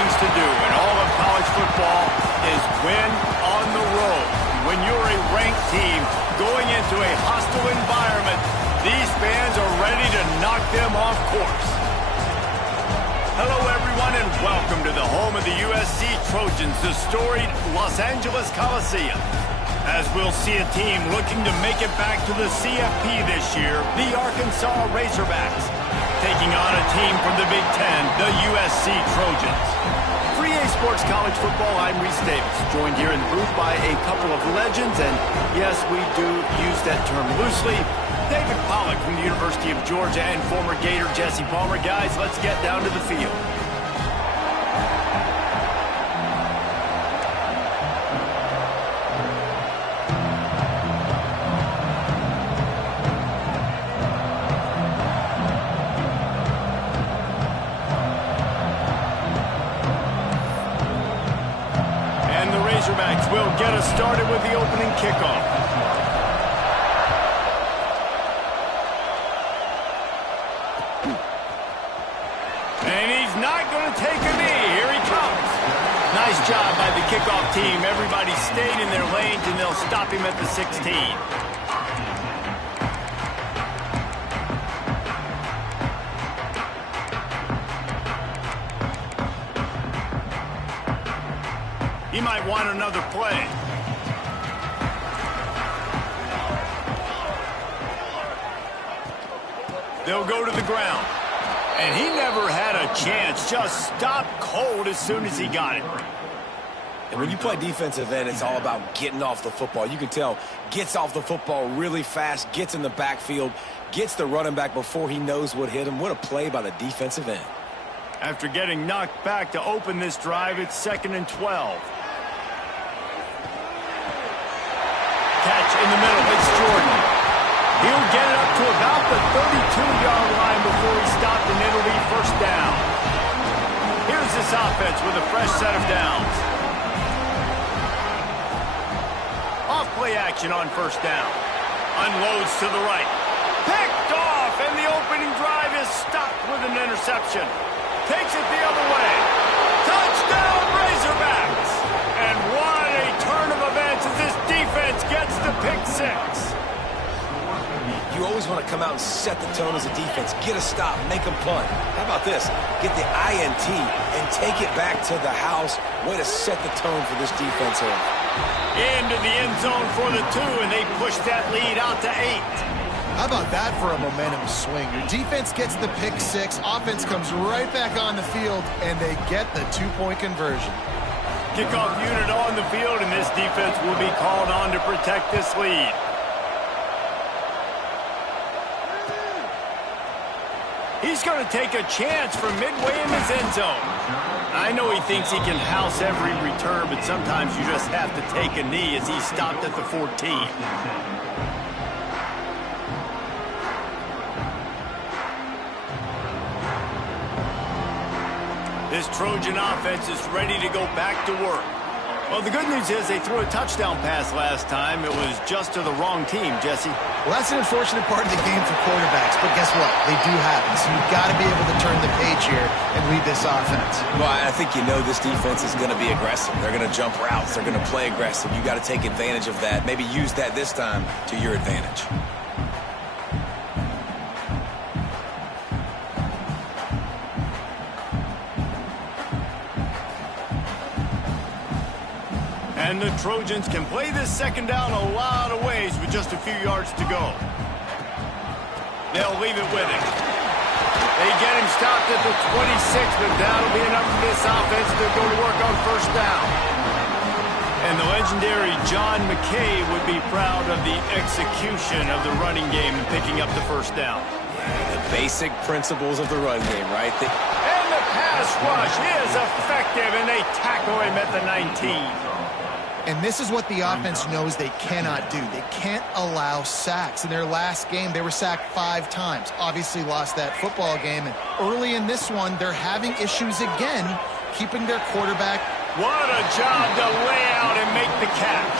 things to do in all of college football is win on the road. When you're a ranked team going into a hostile environment, these fans are ready to knock them off course. Hello, everyone, and welcome to the home of the USC Trojans, the storied Los Angeles Coliseum. As we'll see a team looking to make it back to the CFP this year, the Arkansas Razorbacks, taking on a team from the Big Ten, the USC Trojans. For EA Sports College Football, I'm Reese Davis, joined here in the booth by a couple of legends, and yes, we do use that term loosely. David Pollack from the University of Georgia and former Gator Jesse Palmer. Guys, let's get down to the field. And the Razorbacks will get us started with the opening kickoff. Take a knee. Here he comes. Nice job by the kickoff team. Everybody stayed in their lanes, and they'll stop him at the 16. He might want another play. They'll go to the ground. And he never had a chance. Just stopped cold as soon as he got it. And when you play defensive end, it's all about getting off the football. You can tell, gets off the football really fast, gets in the backfield, gets the running back before he knows what hit him. What a play by the defensive end. After getting knocked back to open this drive, it's 2nd and 12. Catch in the middle. It's Jordan. He'll get it up to about the 32-yard line before he stopped, and it'll be first down. Here's this offense with a fresh set of downs. Off play action on first down. Unloads to the right. Picked off, and the opening drive is stopped with an interception. Takes it the other way. Touchdown, Razorbacks! And what a turn of events as this defense gets the pick six. You always want to come out and set the tone as a defense. Get a stop, make them punt. How about this? Get the INT and take it back to the house. Way to set the tone for this defense here. Into the end zone for the 2, and they push that lead out to 8. How about that for a momentum swing? Your defense gets the pick six, offense comes right back on the field, and they get the 2-point conversion. Kickoff unit on the field, and this defense will be called on to protect this lead. He's going to take a chance from midway in his end zone. I know he thinks he can house every return, but sometimes you just have to take a knee as he stopped at the 14. This Trojan offense is ready to go back to work. Well, the good news is they threw a touchdown pass last time. It was just to the wrong team, Jesse. Well, that's an unfortunate part of the game for quarterbacks, but guess what? They do happen, so you've got to be able to turn the page here and lead this offense. Well, I think you know this defense is going to be aggressive. They're going to jump routes. They're going to play aggressive. You got to take advantage of that. Maybe use that this time to your advantage. And the Trojans can play this second down a lot of ways with just a few yards to go. They'll leave it with him. They get him stopped at the 26, but that'll be enough for this offense to go to work on first down. And the legendary John McKay would be proud of the execution of the running game and picking up the first down. Yeah, the basic principles of the run game, right? And the pass rush is effective, and they tackle him at the 19. And this is what the offense knows they cannot do. They can't allow sacks. In their last game, they were sacked 5 times. Obviously lost that football game. And early in this one, they're having issues again keeping their quarterback. What a job to lay out and make the catch.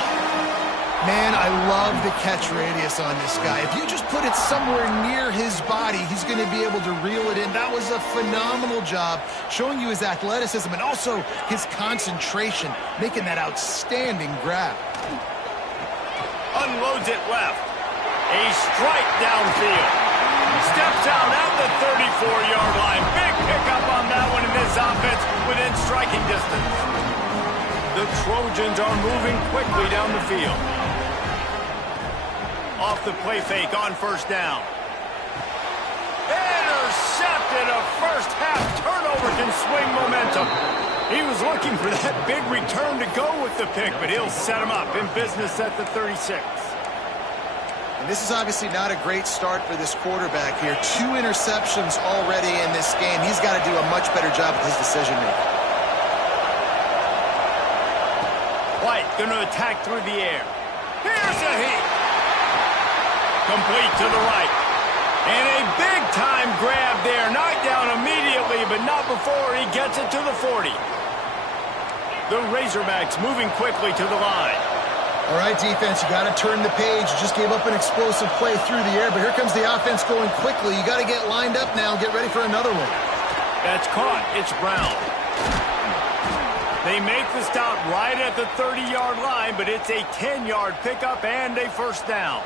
Man, I love the catch radius on this guy. If you just put it somewhere near his body, body, he's going to be able to reel it in. That was a phenomenal job, showing you his athleticism and also his concentration, making that outstanding grab. Unloads it left. A strike downfield. Steps out at the 34-yard line. Big pickup on that one in this offense within striking distance. The Trojans are moving quickly down the field. Off the play fake on first down. Intercepted. A first half turnover can swing momentum. He was looking for that big return to go with the pick, but he'll set him up in business at the 36. And this is obviously not a great start for this quarterback here. 2 interceptions already in this game. He's got to do a much better job with his decision-making. White going to attack through the air. Here's a heat. Complete to the right. And a big-time grab there. Knocked down immediately, but not before he gets it to the 40. The Razorbacks moving quickly to the line. All right, defense, you got to turn the page. You just gave up an explosive play through the air, but here comes the offense going quickly. You got to get lined up now and get ready for another one. That's caught. It's Brown. They make the stop right at the 30-yard line, but it's a 10-yard pickup and a first down.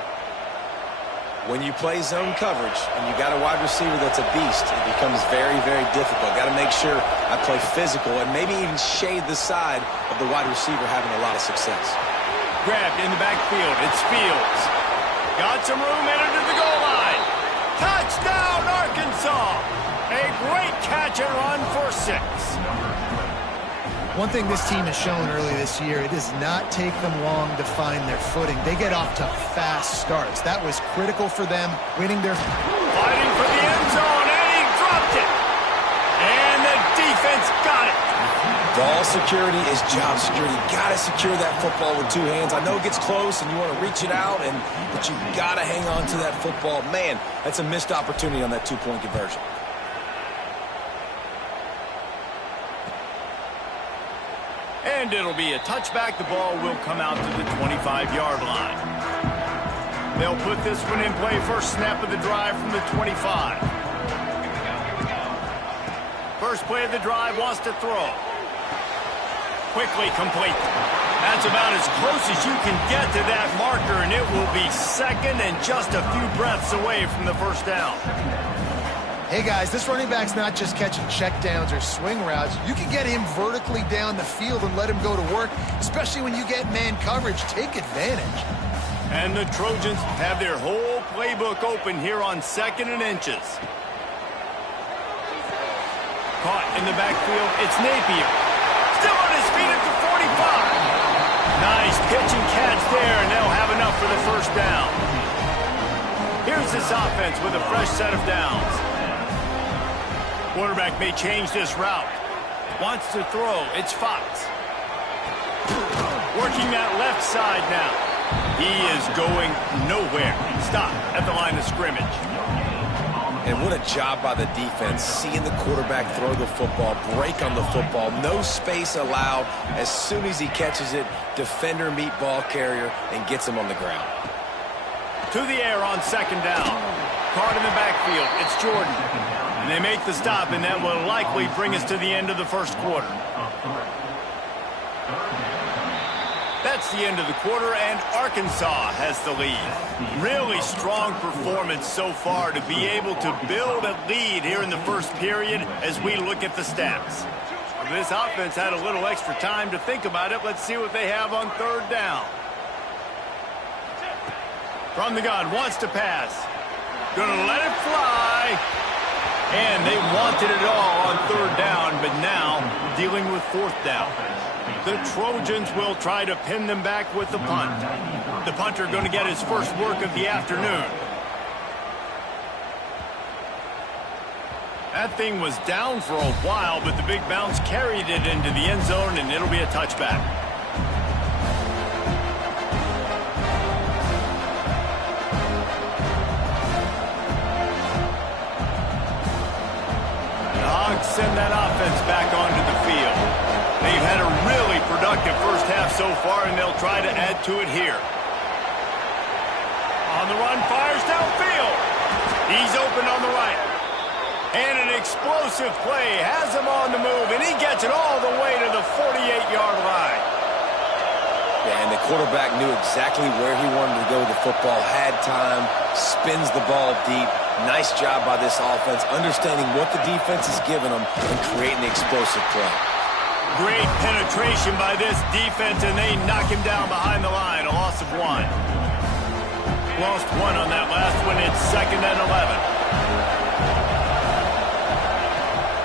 When you play zone coverage and you got a wide receiver that's a beast, it becomes very, very difficult. Got to make sure I play physical and maybe even shade the side of the wide receiver having a lot of success. Grabbed in the backfield. It's Fields. Got some room, entered to the goal line. Touchdown, Arkansas. A great catch and run for 6. One thing this team has shown early this year, it does not take them long to find their footing. They get off to fast starts. That was critical for them, winning their... Fighting for the end zone, and he dropped it. And the defense got it. Ball security is job security. Got to secure that football with 2 hands. I know it gets close and you want to reach it out, but you got to hang on to that football. Man, that's a missed opportunity on that 2-point conversion. And it'll be a touchback. The ball will come out to the 25-yard line. They'll put this one in play. First snap of the drive from the 25. First play of the drive, wants to throw. Quickly complete. That's about as close as you can get to that marker, and it will be second and just a few breaths away from the first down. Hey, guys, this running back's not just catching checkdowns or swing routes. You can get him vertically down the field and let him go to work, especially when you get man coverage. Take advantage. And the Trojans have their whole playbook open here on 2nd and inches. Caught in the backfield, it's Napier. Still on his feet at the 45. Nice pitch and catch there, and they'll have enough for the first down. Here's this offense with a fresh set of downs. Quarterback may change this route. Wants to throw. It's Fox. Working that left side now. He is going nowhere. Stop at the line of scrimmage. And what a job by the defense, seeing the quarterback throw the football, break on the football, no space allowed. As soon as he catches it, defender meet ball carrier and gets him on the ground. To the air on 2nd down. Caught in the backfield. It's Jordan. And they make the stop, and that will likely bring us to the end of the first quarter. That's the end of the quarter, and Arkansas has the lead. Really strong performance so far to be able to build a lead here in the first period as we look at the stats. This offense had a little extra time to think about it. Let's see what they have on 3rd down. From the gun, wants to pass. Gonna let it fly. And they wanted it all on 3rd down, but now dealing with 4th down. The Trojans will try to pin them back with the punt. The punter going to get his first work of the afternoon. That thing was down for a while, but the big bounce carried it into the end zone, and it'll be a touchback. Send that offense back onto the field. They've had a really productive first half so far, and they'll try to add to it here. On the run, fires downfield. He's open on the right. And an explosive play has him on the move, and he gets it all the way to the 48-yard line. Yeah, and the quarterback knew exactly where he wanted to go with the football, had time, spins the ball deep. Nice job by this offense, understanding what the defense is giving them and creating the explosive play. Great penetration by this defense, and they knock him down behind the line, a loss of 1. Lost 1 on that last one. It's 2nd and 11.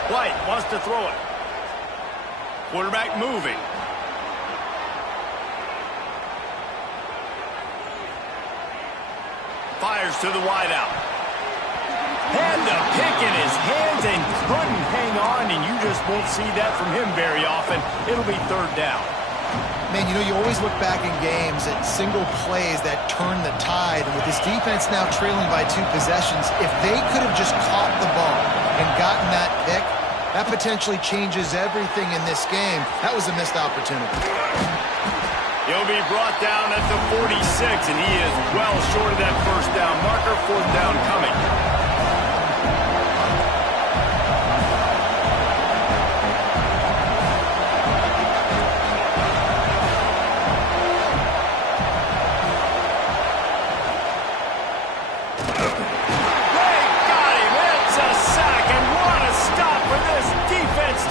White wants to throw it. Quarterback moving. Fires to the wideout. Had the pick in his hands and couldn't hang on, and you just won't see that from him very often. It'll be 3rd down. Man, you know, you always look back in games at single plays that turn the tide. And with this defense now trailing by 2 possessions, if they could have just caught the ball and gotten that pick, that potentially changes everything in this game. That was a missed opportunity. He'll be brought down at the 46, and he is well short of that 1st down marker. 4th down coming.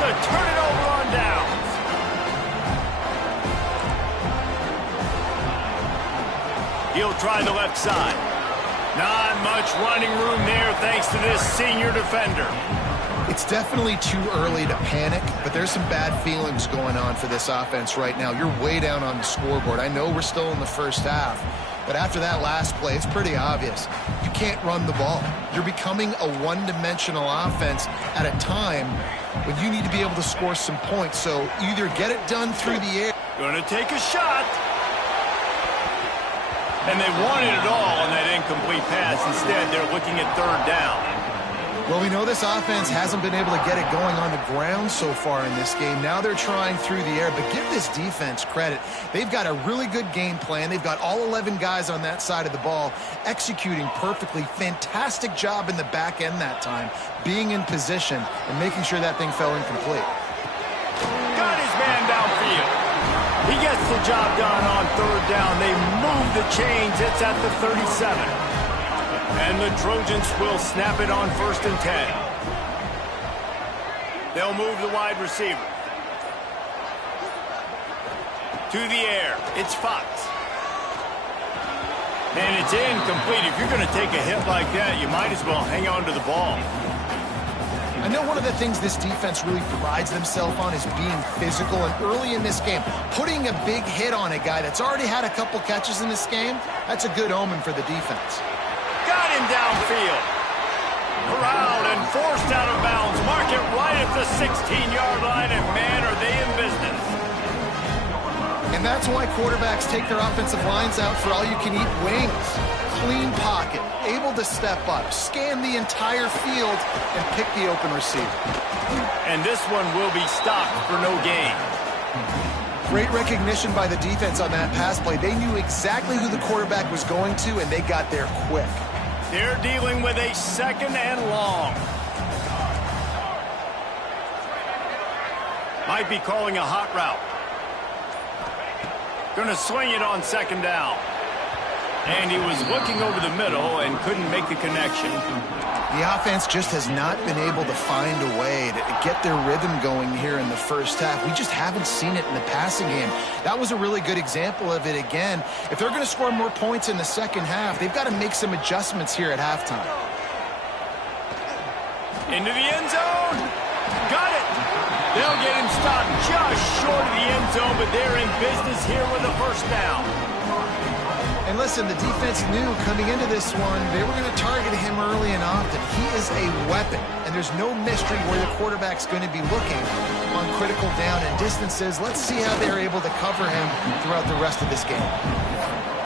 Turn it over on downs. He'll try the left side. Not much running room there thanks to this senior defender. It's definitely too early to panic, but there's some bad feelings going on for this offense right now. You're way down on the scoreboard. I know we're still in the first half, but after that last play, it's pretty obvious. You can't run the ball. You're becoming a one-dimensional offense at a time when you need to be able to score some points. So either get it done through the air. Gonna take a shot. And they wanted it all on that incomplete pass. Instead, they're looking at 3rd down. Well, we know this offense hasn't been able to get it going on the ground so far in this game. Now they're trying through the air, but give this defense credit. They've got a really good game plan. They've got all 11 guys on that side of the ball executing perfectly. Fantastic job in the back end that time, being in position and making sure that thing fell incomplete. Got his man downfield. He gets the job done on 3rd down. They move the chains. It's at the 37. And the Trojans will snap it on 1st and 10. They'll move the wide receiver. To the air. It's Fox. And it's incomplete. If you're going to take a hit like that, you might as well hang on to the ball. I know one of the things this defense really prides themselves on is being physical, and early in this game, putting a big hit on a guy that's already had a couple catches in this game, that's a good omen for the defense. Got him downfield. Corralled and forced out of bounds. Mark it right at the 16-yard line, and man, are they in business. And that's why quarterbacks take their offensive lines out for all-you-can-eat wings. Clean pocket, able to step up, scan the entire field, and pick the open receiver. And this one will be stopped for no gain. Great recognition by the defense on that pass play. They knew exactly who the quarterback was going to, and they got there quick. They're dealing with a 2nd and long. Might be calling a hot route. Going to swing it on 2nd down. And he was looking over the middle and couldn't make the connection. The offense just has not been able to find a way to get their rhythm going here in the first half. We just haven't seen it in the passing game. That was a really good example of it again. If they're going to score more points in the second half, they've got to make some adjustments here at halftime. Into the end zone. Got it. They'll get him stopped just short of the end zone, but they're in business here with a 1st down. And listen, the defense knew coming into this one, they were going to target him early and often. He is a weapon, and there's no mystery where the quarterback's going to be looking on critical down and distances. Let's see how they're able to cover him throughout the rest of this game.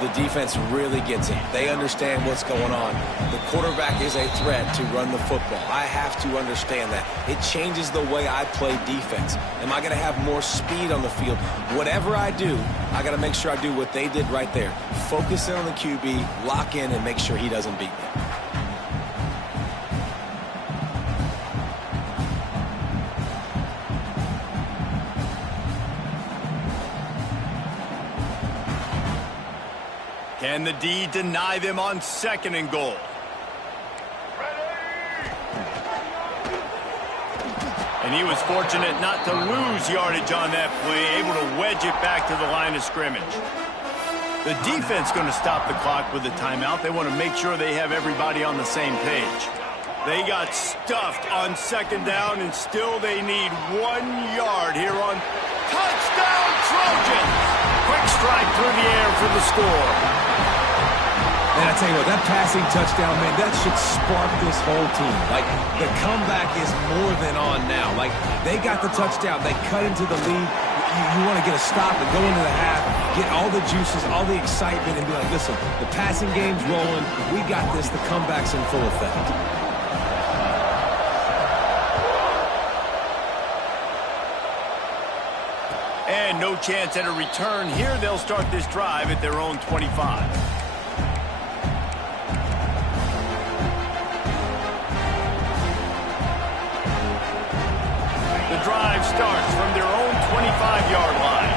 The defense really gets it. They understand what's going on. The quarterback is a threat to run the football. I have to understand that. It changes the way I play defense. Am I going to have more speed on the field? Whatever I do, I got to make sure I do what they did right there. Focus in on the QB, lock in, and make sure he doesn't beat me. Can the D deny them on 2nd and goal? And he was fortunate not to lose yardage on that play, able to wedge it back to the line of scrimmage. The defense going to stop the clock with a timeout. They want to make sure they have everybody on the same page. They got stuffed on 2nd down, and still they need 1 yard here on touchdown Trojans. Quick strike through the air for the score. And I tell you what, that passing touchdown, man, that should spark this whole team. Like, the comeback is more than on now. Like, they got the touchdown. They cut into the lead. You want to get a stop and go into the half, get all the juices, all the excitement, and be like, listen, the passing game's rolling. We got this. The comeback's in full effect. And no chance at a return here. They'll start this drive at their own 25. The drive starts from their own 25-yard line.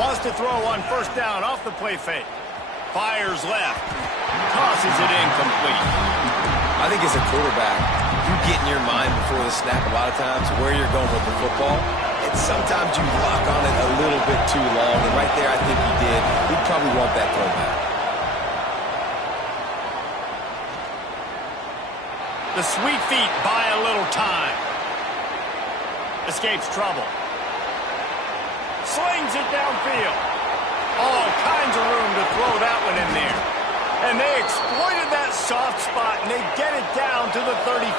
Wants to throw on 1st down off the play fake. Fires left. Tosses it incomplete. I think as a quarterback, you get in your mind before the snap a lot of times where you're going with the football. And sometimes you lock on it a little bit too long. And right there, I think he did. He'd probably want that throwback. The sweet feet buy a little time. Escapes trouble. Slings it downfield. All kinds of room to throw that one in there. And they exploited that soft spot, and they get it down to the 35.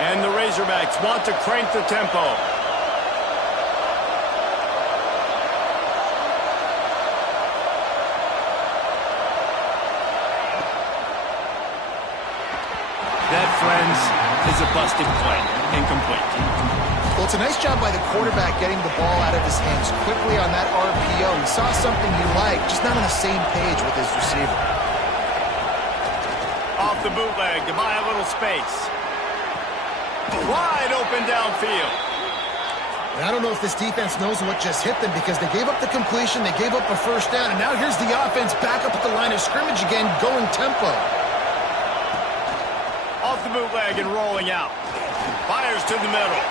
And the Razorbacks want to crank the tempo. That, friends, is a busted play. Incomplete. Well, it's a nice job by the quarterback getting the ball out of his hands quickly on that RPO. He saw something he liked, just not on the same page with his receiver. Off the bootleg to buy a little space. Wide open downfield. And I don't know if this defense knows what just hit them because they gave up the completion, they gave up a 1st down, and now here's the offense back up at the line of scrimmage again, going tempo. Off the bootleg and rolling out. Fires to the middle.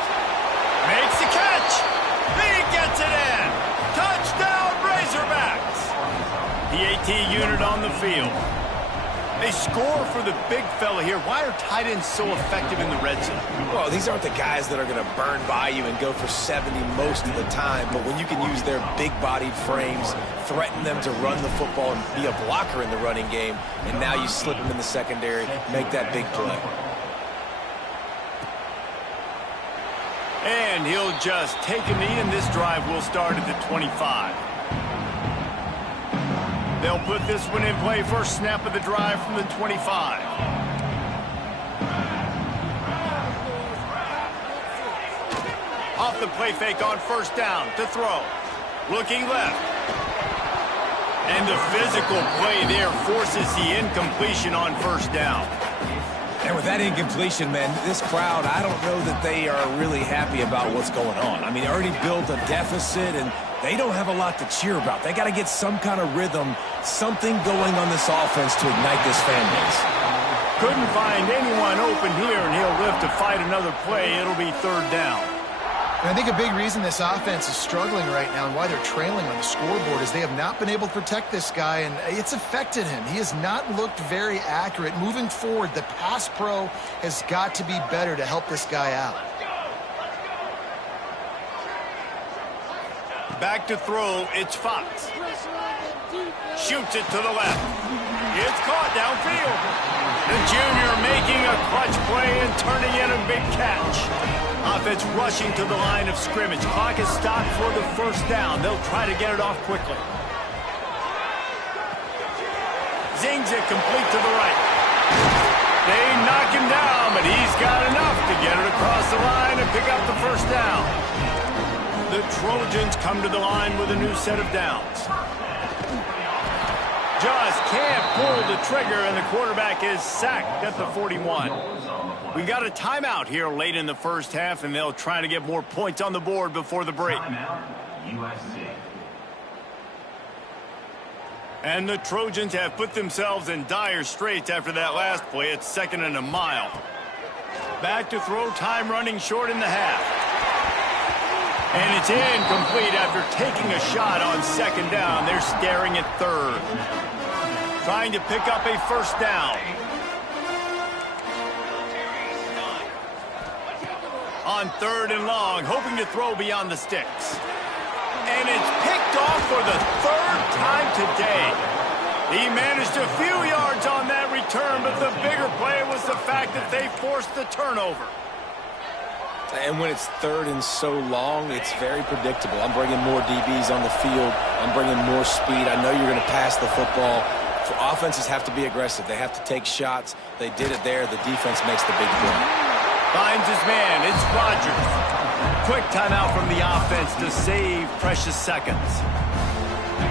Makes the catch. He gets it in. Touchdown, Razorbacks. The AT unit on the field. They score for the big fella here. Why are tight ends so effective in the red zone? Well, these aren't the guys that are going to burn by you and go for 70 most of the time, but when you can use their big-bodied frames, threaten them to run the football and be a blocker in the running game, and now you slip them in the secondary, make that big play. And he'll just take a knee, and this drive will start at the 25. They'll put this one in play. First snap of the drive from the 25. Off the play fake on 1st down to throw. Looking left. And the physical play there forces the incompletion on 1st down. And with that incompletion, man, this crowd, I don't know that they are really happy about what's going on. I mean, they already built a deficit, and they don't have a lot to cheer about. They got to get some kind of rhythm, something going on this offense to ignite this fan base. Couldn't find anyone open here, and he'll live to fight another play. It'll be 3rd down. And I think a big reason this offense is struggling right now and why they're trailing on the scoreboard is they have not been able to protect this guy, and it's affected him. He has not looked very accurate. Moving forward, the pass pro has got to be better to help this guy out. Back to throw, it's Fox. Shoots it to the left. It's caught downfield. The junior making a clutch play and turning in a big catch. Offense rushing to the line of scrimmage. Clock is stopped for the 1st down. They'll try to get it off quickly. Zings it complete to the right. They knock him down, but he's got enough to get it across the line and pick up the 1st down. The Trojans come to the line with a new set of downs. Just can't pull the trigger, and the quarterback is sacked at the 41. We got a timeout here late in the 1st half, and they'll try to get more points on the board before the break. And the Trojans have put themselves in dire straits after that last play. It's 2nd and a mile. Back to throw, time running short in the half. And it's incomplete after taking a shot on 2nd down. They're staring at 3rd. Trying to pick up a 1st down. On 3rd and long, hoping to throw beyond the sticks. And it's picked off for the 3rd time today. He managed a few yards on that return, but the bigger play was the fact that they forced the turnover. And when it's 3rd and so long, it's very predictable. I'm bringing more DBs on the field. I'm bringing more speed. I know you're going to pass the football. For offenses have to be aggressive. They have to take shots. They did it there. The defense makes the big play. Finds his man. It's Rodgers. Quick timeout from the offense to save precious seconds.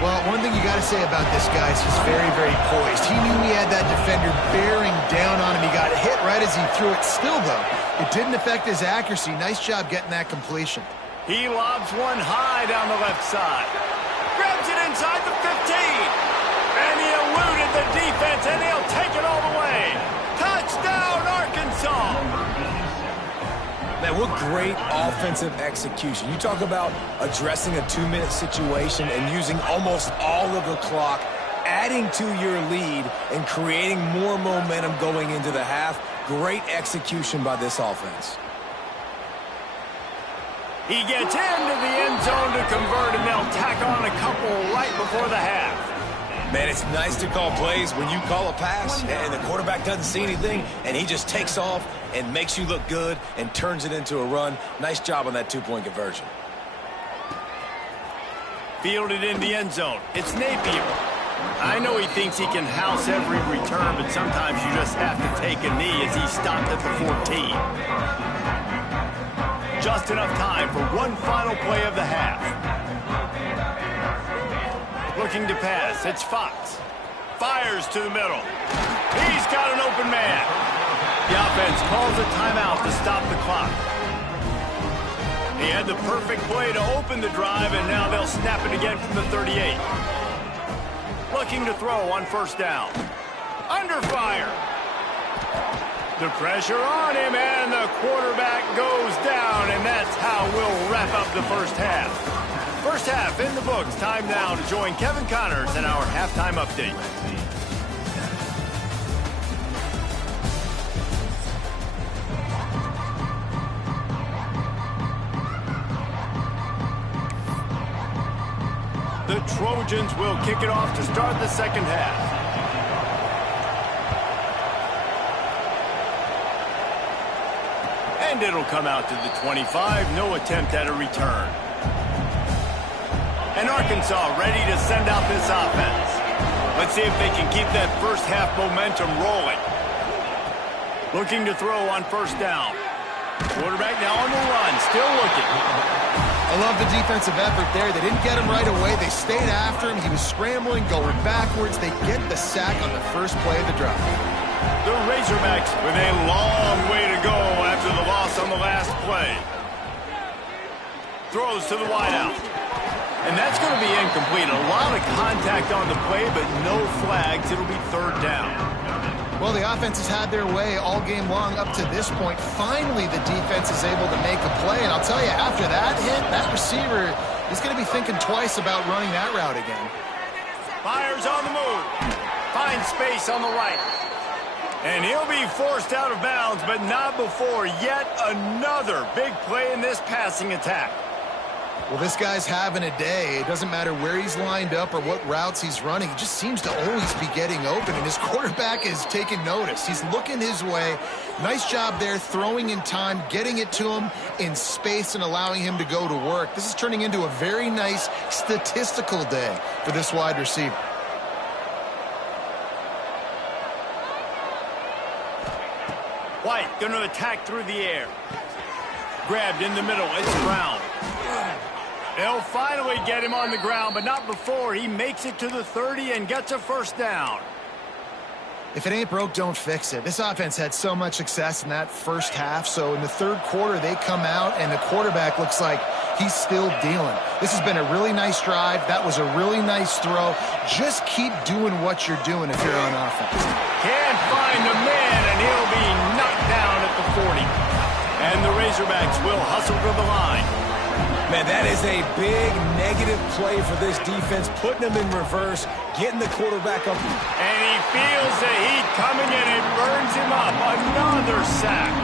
Well, one thing you got to say about this guy is he's very, very poised. He knew he had that defender bearing down on him. He got hit right as he threw it. Still, though, it didn't affect his accuracy. Nice job getting that completion. He lobs one high down the left side. Grabs it inside the 15. And he eluded the defense, and he'll take it all the way. Touchdown, Arkansas! Man, what great offensive execution. You talk about addressing a 2-minute situation and using almost all of the clock, adding to your lead and creating more momentum going into the half. Great execution by this offense. He gets into the end zone to convert, and they'll tack on a couple right before the half. Man, it's nice to call plays when you call a pass and the quarterback doesn't see anything and he just takes off and makes you look good and turns it into a run. Nice job on that 2-point conversion. Fielded in the end zone. It's Napier. I know he thinks he can house every return, but sometimes you just have to take a knee as he stopped at the 14. Just enough time for one final play of the half. Looking to pass. It's Fox. Fires to the middle. He's got an open man. The offense calls a timeout to stop the clock. He had the perfect play to open the drive, and now they'll snap it again from the 38. Looking to throw on 1st down. Under fire. The pressure on him, and the quarterback goes down, and that's how we'll wrap up the first half. First half in the books. Time now to join Kevin Connors in our halftime update. The Trojans will kick it off to start the second half. And it'll come out to the 25. No attempt at a return. And Arkansas ready to send out this offense. Let's see if they can keep that first half momentum rolling. Looking to throw on 1st down. Quarterback now on the run, still looking. I love the defensive effort there. They didn't get him right away. They stayed after him. He was scrambling, going backwards. They get the sack on the first play of the drive. The Razorbacks with a long way to go after the loss on the last play. Throws to the wideout. And that's going to be incomplete. A lot of contact on the play, but no flags. It'll be 3rd down. Well, the offense has had their way all game long up to this point. Finally, the defense is able to make a play. And I'll tell you, after that hit, that receiver is going to be thinking twice about running that route again. Fires on the move. Finds space on the right. And he'll be forced out of bounds, but not before yet another big play in this passing attack. Well, this guy's having a day. It doesn't matter where he's lined up or what routes he's running. He just seems to always be getting open, and his quarterback is taking notice. He's looking his way. Nice job there, throwing in time, getting it to him in space and allowing him to go to work. This is turning into a very nice statistical day for this wide receiver. White going to attack through the air. Grabbed in the middle. It's Brown. They'll finally get him on the ground, but not before he makes it to the 30 and gets a 1st down. If it ain't broke, don't fix it. This offense had so much success in that first half, so in the 3rd quarter, they come out, and the quarterback looks like he's still dealing. This has been a really nice drive. That was a really nice throw. Just keep doing what you're doing if you're on offense. Can't find the man, and he'll be knocked down at the 40. And the Razorbacks will hustle to the line. Man, that is a big negative play for this defense, putting them in reverse, getting the quarterback up. And he feels the heat coming, and it burns him up. Another sack.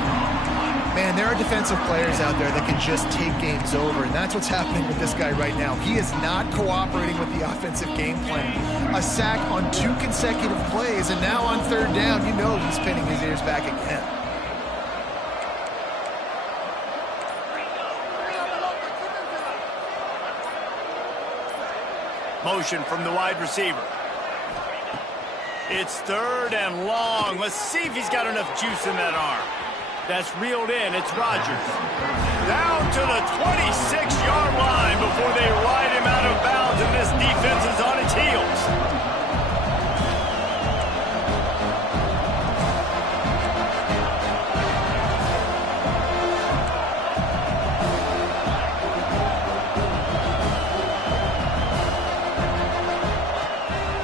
Man, there are defensive players out there that can just take games over, and that's what's happening with this guy right now. He is not cooperating with the offensive game plan. A sack on 2 consecutive plays, and now on 3rd down, you know he's pinning his ears back again. Motion from the wide receiver. It's 3rd and long. Let's see if he's got enough juice in that arm. That's reeled in. It's Rodgers. Down to the 26-yard line before they ride him out of bounds, and this defense is on its heels.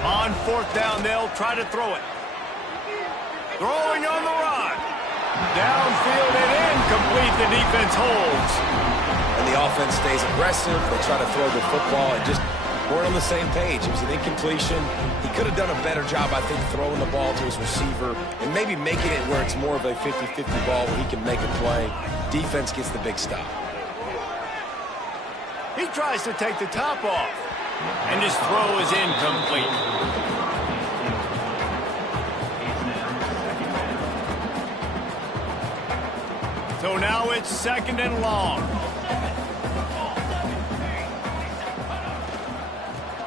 On 4th down, they'll try to throw it. Throwing on the run. Downfield and incomplete. The defense holds. And the offense stays aggressive. They try to throw the football and just weren't on the same page. It was an incompletion. He could have done a better job, I think, throwing the ball to his receiver and maybe making it where it's more of a 50-50 ball where he can make a play. Defense gets the big stop. He tries to take the top off, and his throw is incomplete. So now it's 2nd and long.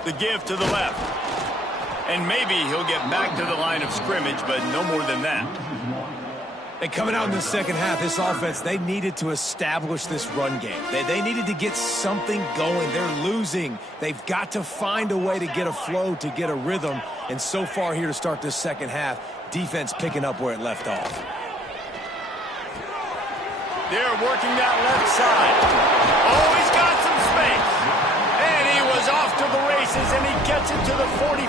The give to the left. And maybe he'll get back to the line of scrimmage, but no more than that. And coming out in the second half, this offense, they needed to establish this run game. They needed to get something going. They're losing. They've got to find a way to get a flow, to get a rhythm. And so far here to start this second half, defense picking up where it left off. They're working that left side. Oh, he's got some space. And he was off to the races, and he gets it to the 45.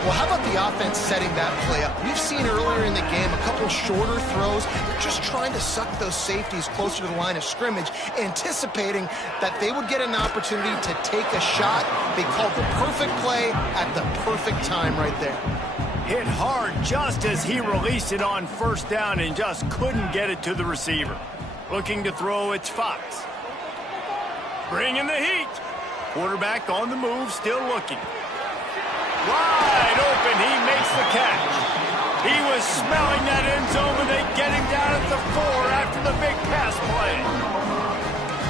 Well, how about the offense setting that play up? We've seen earlier in the game a couple shorter throws. They're just trying to suck those safeties closer to the line of scrimmage, anticipating that they would get an opportunity to take a shot. They called the perfect play at the perfect time right there. Hit hard just as he released it on 1st down and just couldn't get it to the receiver. Looking to throw, it's Fox. Bringing the heat. Quarterback on the move, still looking. Wide open, he makes the catch. He was smelling that end zone, but they get him down at the 4 after the big pass play.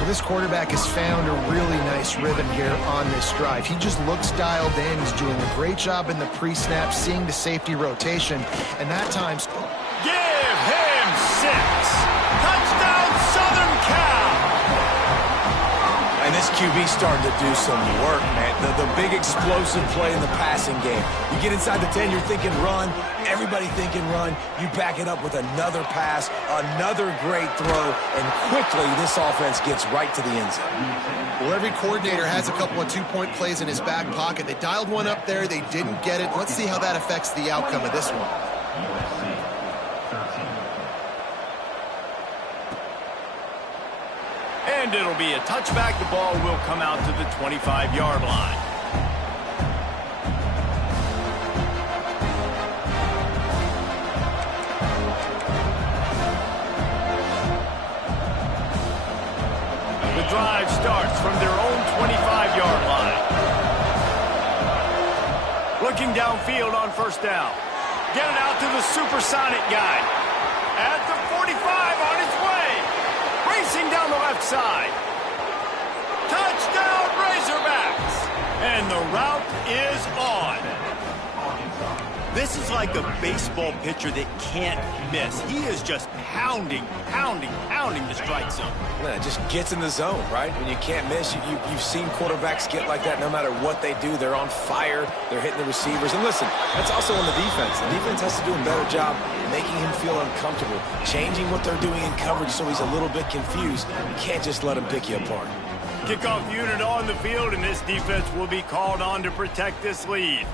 Well, this quarterback has found a really nice rhythm here on this drive. He just looks dialed in. He's doing a great job in the pre-snap, seeing the safety rotation, and that time's... Give him 6. Touchdown, Southern Cal. And this QB starting to do some work, man. The big explosive play in the passing game. You get inside the 10, you're thinking run. Everybody thinking run. You back it up with another pass, another great throw, and quickly this offense gets right to the end zone. Well, every coordinator has a couple of 2-point plays in his back pocket. They dialed one up there. They didn't get it. Let's see how that affects the outcome of this one. And it'll be a touchback. The ball will come out to the 25-yard line. The drive starts from their own 25-yard line. Looking downfield on 1st down. Get it out to the supersonic guy. At the 45 on his way. Racing down the left side. Touchdown, Razorbacks. And the route is on. This is like a baseball pitcher that can't miss. He is just pounding the strike zone. Yeah, it just gets in the zone, right? When you can't miss, you've seen quarterbacks get like that no matter what they do. They're on fire. They're hitting the receivers. And listen, that's also on the defense. The defense has to do a better job making him feel uncomfortable, changing what they're doing in coverage so he's a little bit confused. You can't just let him pick you apart. Kickoff unit on the field, and this defense will be called on to protect this lead.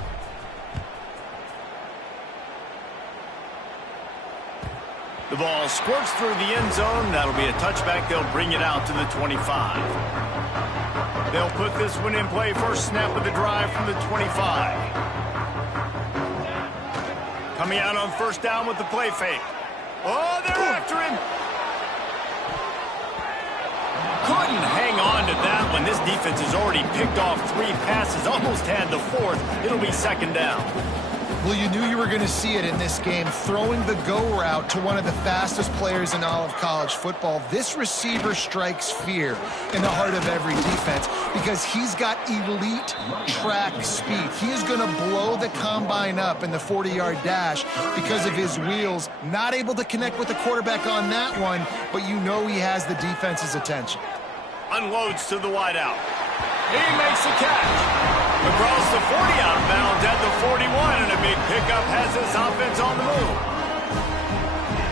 The ball squirts through the end zone. That'll be a touchback. They'll bring it out to the 25. They'll put this one in play. First snap of the drive from the 25. Coming out on first down with the play fake. Oh, they're after him. Couldn't hang on to that one. This defense has already picked off 3 passes, almost had the 4th. It'll be second down. Well, you knew you were going to see it in this game, throwing the go route to one of the fastest players in all of college football. This receiver strikes fear in the heart of every defense because he's got elite track speed. He is going to blow the combine up in the 40-yard dash because of his wheels. Not able to connect with the quarterback on that one, but you know he has the defense's attention. Unloads to the wideout. He makes the catch. Across the 40, out of bounds at the 41, and a big pickup has this offense on the move.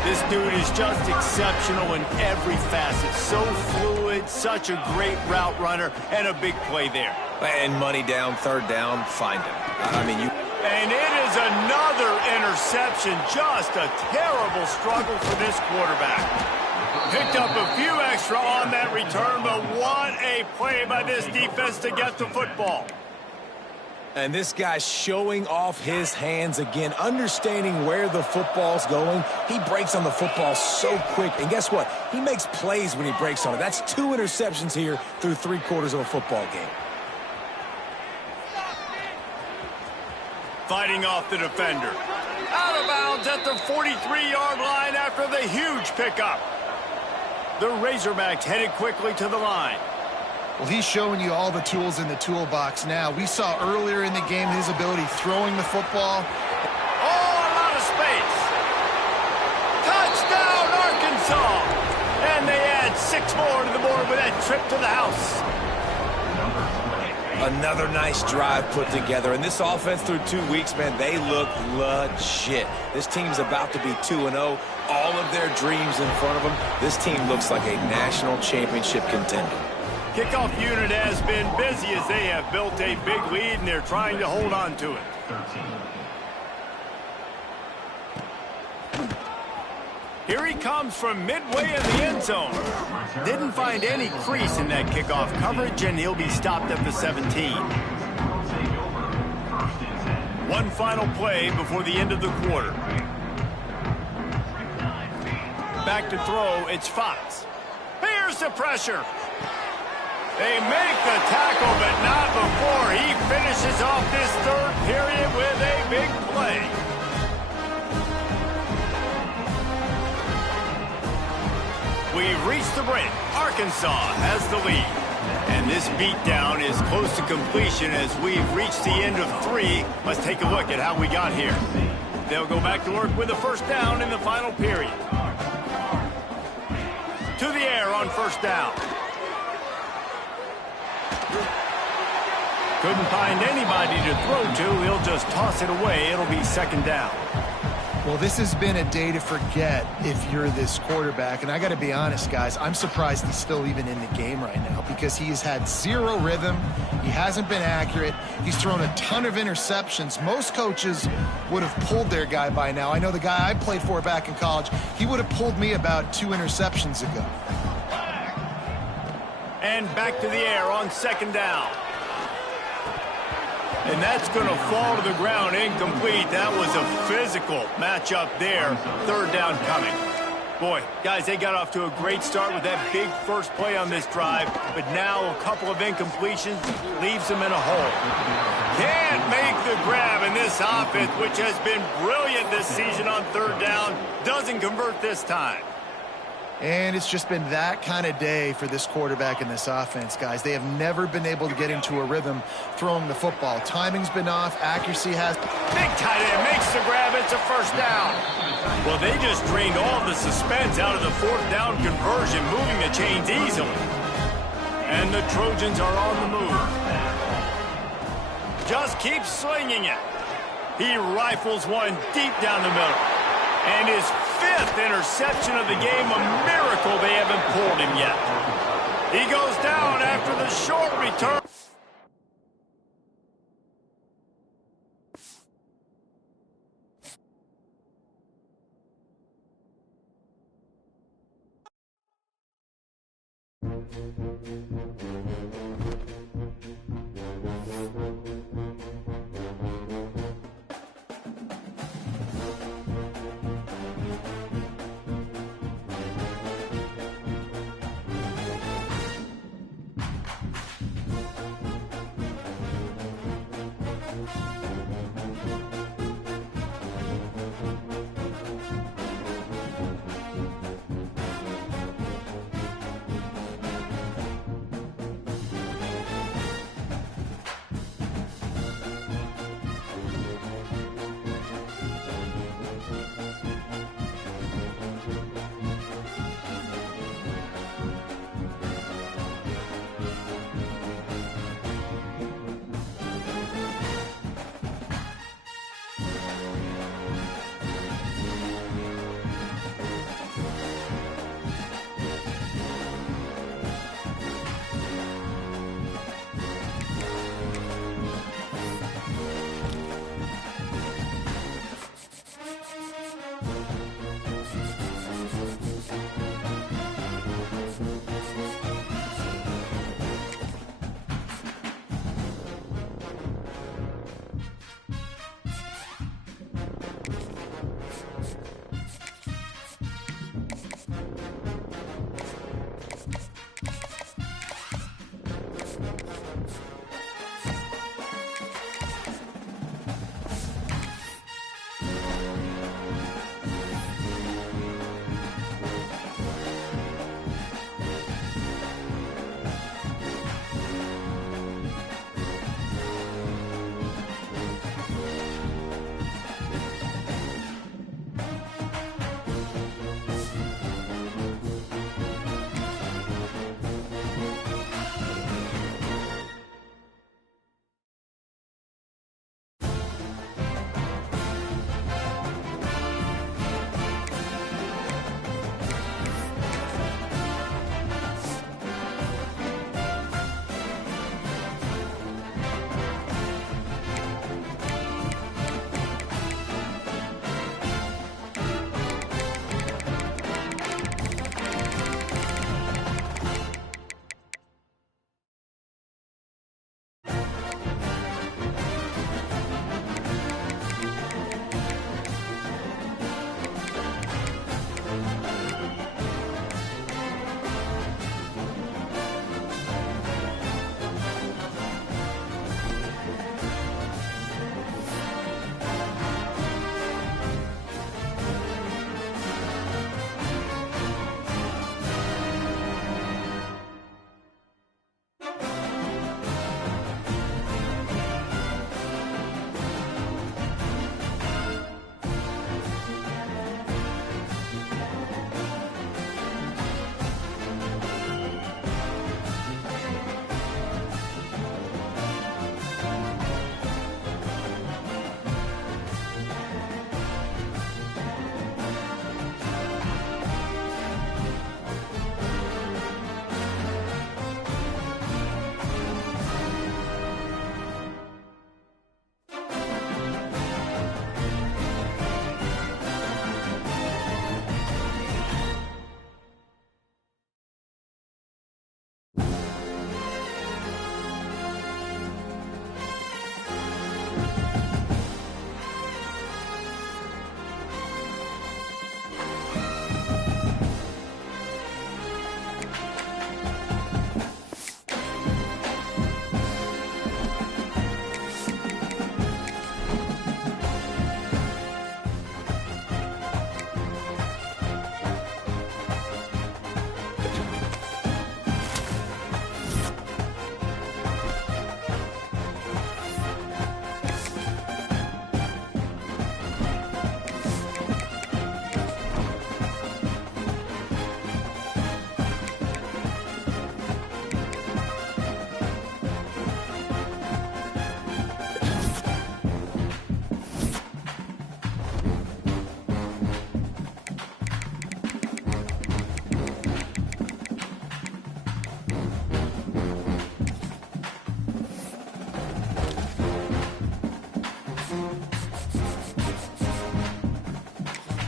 This dude is just exceptional in every facet. So fluid, such a great route runner, and a big play there. And money down, third down, find him. And it is another interception. Just a terrible struggle for this quarterback. Picked up a few extra on that return, but what a play by this defense to get the football. And this guy's showing off his hands again, understanding where the football's going. He breaks on the football so quick. And guess what? He makes plays when he breaks on it. That's 2 interceptions here through 3/4 of a football game. Fighting off the defender. Out of bounds at the 43-yard line after the huge pickup. The Razorbacks headed quickly to the line. Well, he's showing you all the tools in the toolbox now. We saw earlier in the game his ability throwing the football. Oh, a lot of space. Touchdown, Arkansas. And they add 6 more to the board with that trip to the house. Another nice drive put together. And this offense through 2 weeks, man, they look legit. This team's about to be 2-0. All of their dreams in front of them. This team looks like a national championship contender. Kickoff unit has been busy as they have built a big lead, and they're trying to hold on to it. Here he comes from midway in the end zone. Didn't find any crease in that kickoff coverage, and he'll be stopped at the 17. One final play before the end of the quarter. Back to throw, it's Fox. Here's the pressure. They make the tackle, but not before he finishes off this 3rd period with a big play. We've reached the break. Arkansas has the lead. And this beatdown is close to completion as we've reached the end of 3. Let's take a look at how we got here. They'll go back to work with a first down in the final period. To the air on first down. Couldn't find anybody to throw to. He'll just toss it away. It'll be second down. Well, this has been a day to forget if you're this quarterback. And I got to be honest, guys, I'm surprised he's still even in the game right now because he has had 0 rhythm. He hasn't been accurate. He's thrown a ton of interceptions. Most coaches would have pulled their guy by now. I know the guy I played for back in college, he would have pulled me about 2 interceptions ago. And back to the air on second down. And that's going to fall to the ground incomplete. That was a physical matchup there. Third down coming. Boy, guys, they got off to a great start with that big first play on this drive. But now a couple of incompletions leaves them in a hole. Can't make the grab in this offense, which has been brilliant this season on third down. Doesn't convert this time. And it's just been that kind of day for this quarterback and this offense, guys. They have never been able to get into a rhythm throwing the football. Timing's been off. Accuracy has... Big tight end makes the grab. It's a first down. Well, they just drained all the suspense out of the fourth down conversion, moving the chains easily. And the Trojans are on the move. Just keeps slinging it. He rifles one deep down the middle. And his fifth interception of the game, a miracle they haven't pulled him yet. He goes down after the short return.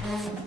Virginia.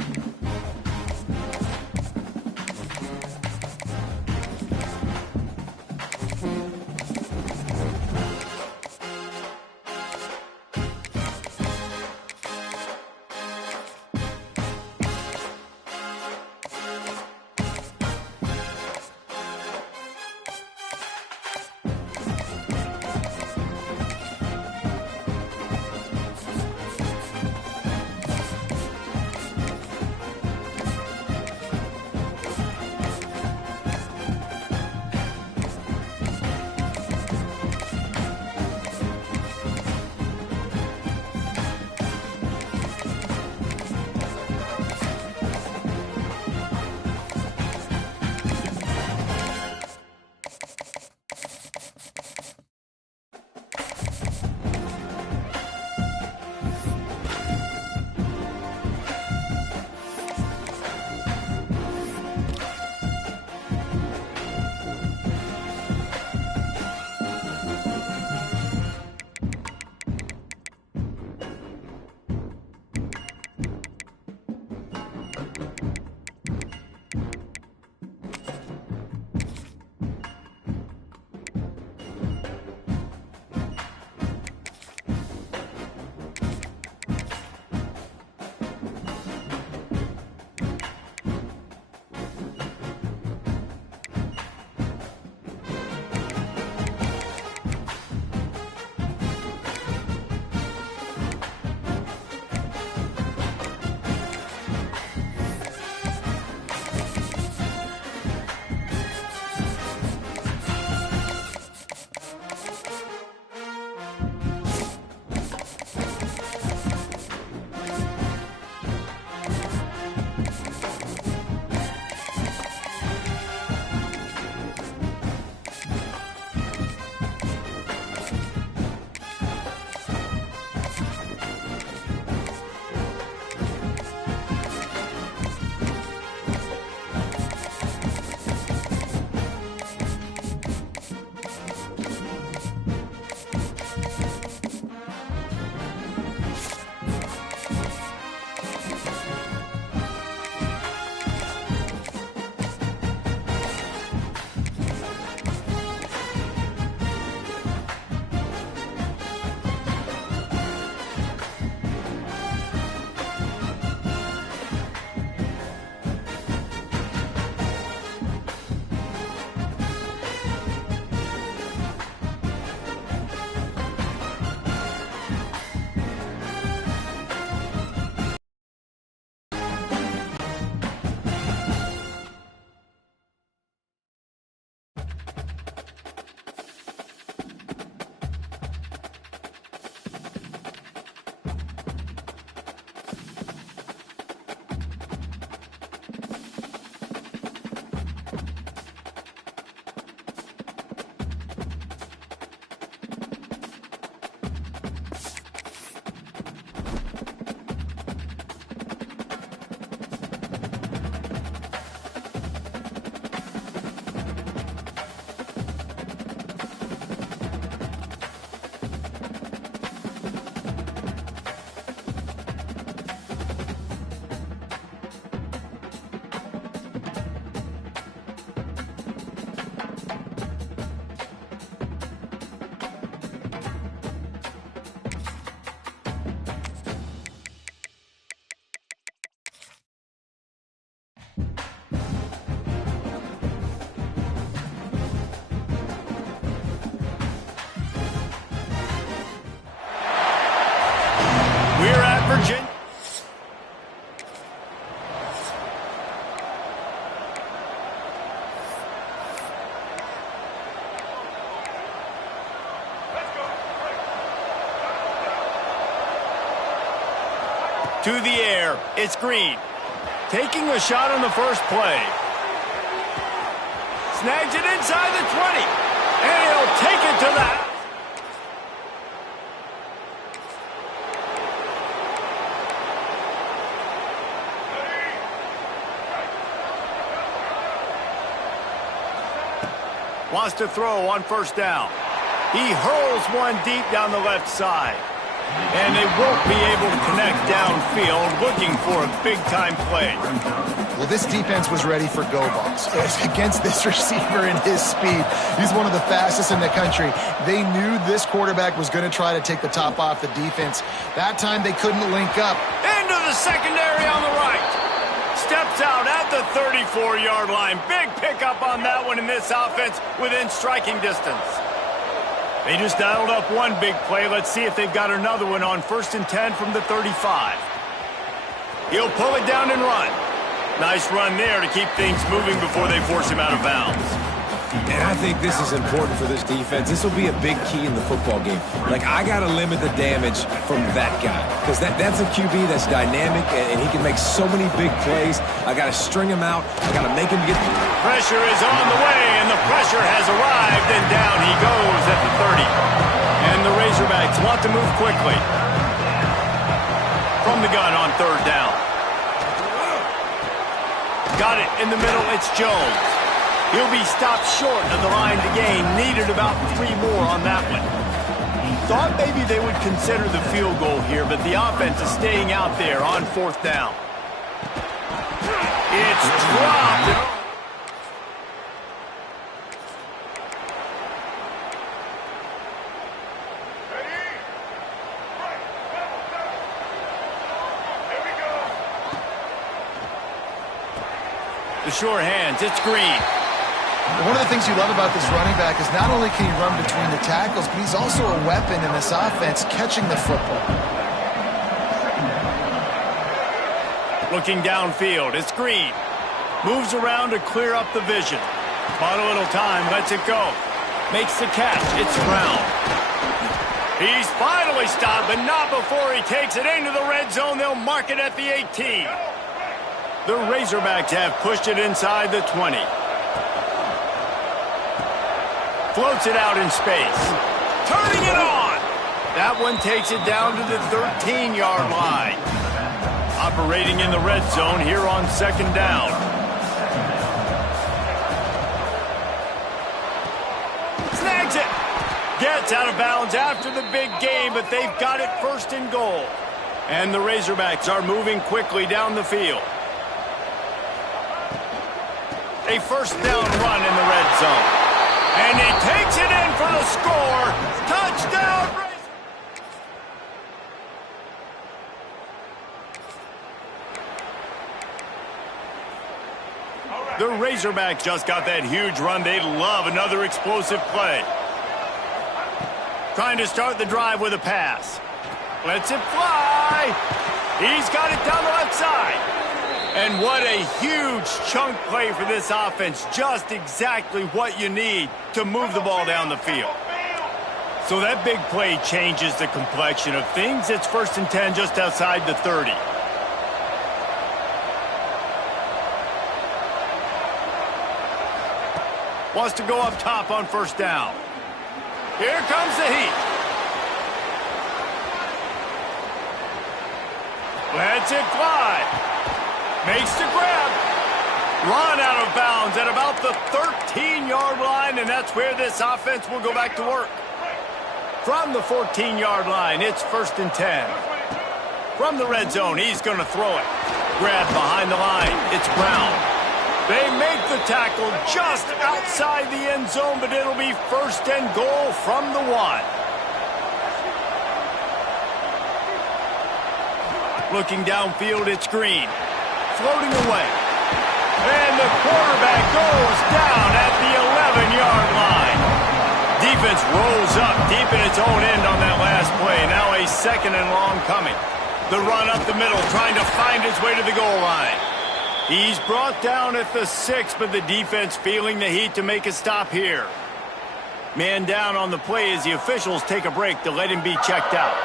To the air, it's Green. Taking a shot on the first play. Snags it inside the 20. And he'll take it to that. Wants to throw on first down. He hurls one deep down the left side. And they won't be able to connect downfield, looking for a big-time play. Well, this defense was ready for go balls against this receiver and his speed. He's one of the fastest in the country. They knew this quarterback was going to try to take the top off the defense. That time they couldn't link up. Into the secondary on the right. Steps out at the 34-yard line. Big pickup on that one in this offense within striking distance. They just dialed up one big play. Let's see if they've got another one on 1st and 10 from the 35. He'll pull it down and run. Nice run there to keep things moving before they force him out of bounds. And I think this is important for this defense. This will be a big key in the football game. Like, I got to limit the damage from that guy. Because that's a QB that's dynamic, and he can make so many big plays. I got to string him out. I got to make him get... Pressure is on the way, and the pressure has arrived, and down he goes at the 30. And the Razorbacks want to move quickly. From the gun on 3rd down. Got it in the middle, it's Jones. He'll be stopped short of the line to gain. Needed about 3 more on that one. Thought maybe they would consider the field goal here, but the offense is staying out there on 4th down. It's dropped. The sure hands, it's Green. One of the things you love about this running back is not only can he run between the tackles, but he's also a weapon in this offense, catching the football. Looking downfield, it's Green. Moves around to clear up the vision. Bought a little time, lets it go. Makes the catch, it's Brown. He's finally stopped, but not before he takes it into the red zone. They'll mark it at the 18. The Razorbacks have pushed it inside the 20. Floats it out in space. Turning it on! That one takes it down to the 13-yard line. Operating in the red zone here on 2nd down. Snags it! Gets out of bounds after the big game, but they've got it 1st and goal. And the Razorbacks are moving quickly down the field. A 1st down run in the red zone. And he takes it in for the score. Touchdown! The Razorbacks just got that huge run. They love another explosive play. Trying to start the drive with a pass. Lets it fly. He's got it down the left side. And what a huge chunk play for this offense. Just exactly what you need to move the ball down the field. So that big play changes the complexion of things. It's 1st and 10 just outside the 30. Wants to go up top on 1st down. Here comes the heat. Lets it fly. Makes the grab. Run out of bounds at about the 13-yard line, and that's where this offense will go back to work. From the 14-yard line, it's 1st and 10. From the red zone, he's going to throw it. Grab behind the line. It's Brown. They make the tackle just outside the end zone, but it'll be 1st and goal from the 1. Looking downfield, it's Green. Floating away. And the quarterback goes down at the 11-yard line. Defense rolls up deep in its own end on that last play. Now a 2nd and long coming. The run up the middle, trying to find its way to the goal line. He's brought down at the 6, but the defense feeling the heat to make a stop here. Man down on the play as the officials take a break to let him be checked out.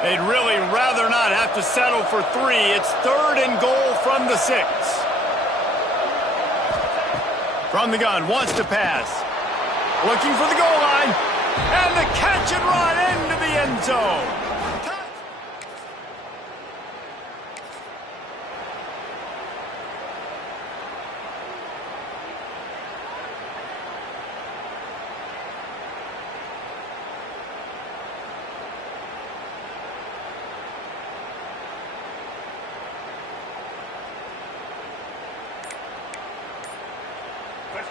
They'd really rather not have to settle for 3. It's 3rd and goal from the 6. From the gun, wants to pass. Looking for the goal line. And the catch and run into the end zone.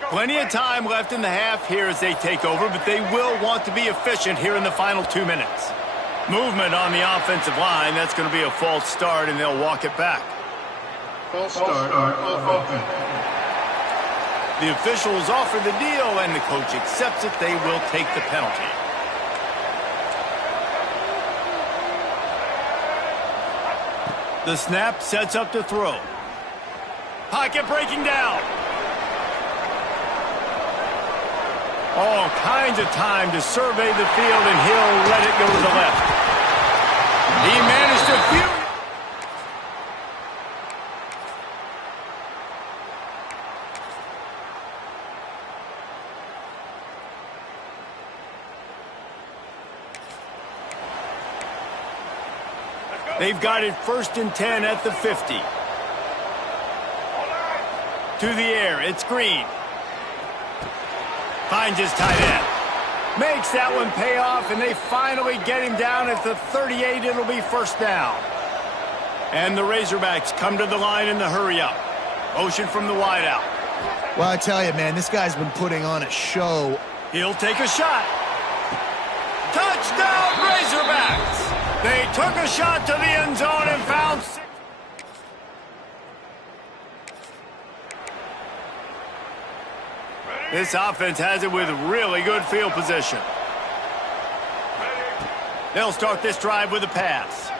Plenty of time left in the half here as they take over, but they will want to be efficient here in the final 2 minutes. Movement on the offensive line. That's going to be a false start, and they'll walk it back. False start on offense. The officials offer the deal, and the coach accepts it. They will take the penalty. The snap sets up to throw. Pocket breaking down. All kinds of time to survey the field, and he'll let it go to the left. He managed to field. They've got it 1st and 10 at the 50. To the air, it's Green. Finds his tight end. Makes that one pay off, and they finally get him down at the 38. It'll be 1st down. And the Razorbacks come to the line in the hurry-up. Motion from the wideout. Well, I tell you, man, this guy's been putting on a show. He'll take a shot. Touchdown, Razorbacks! They took a shot to the end zone and found 6. This offense has it with really good field position. They'll start this drive with a pass.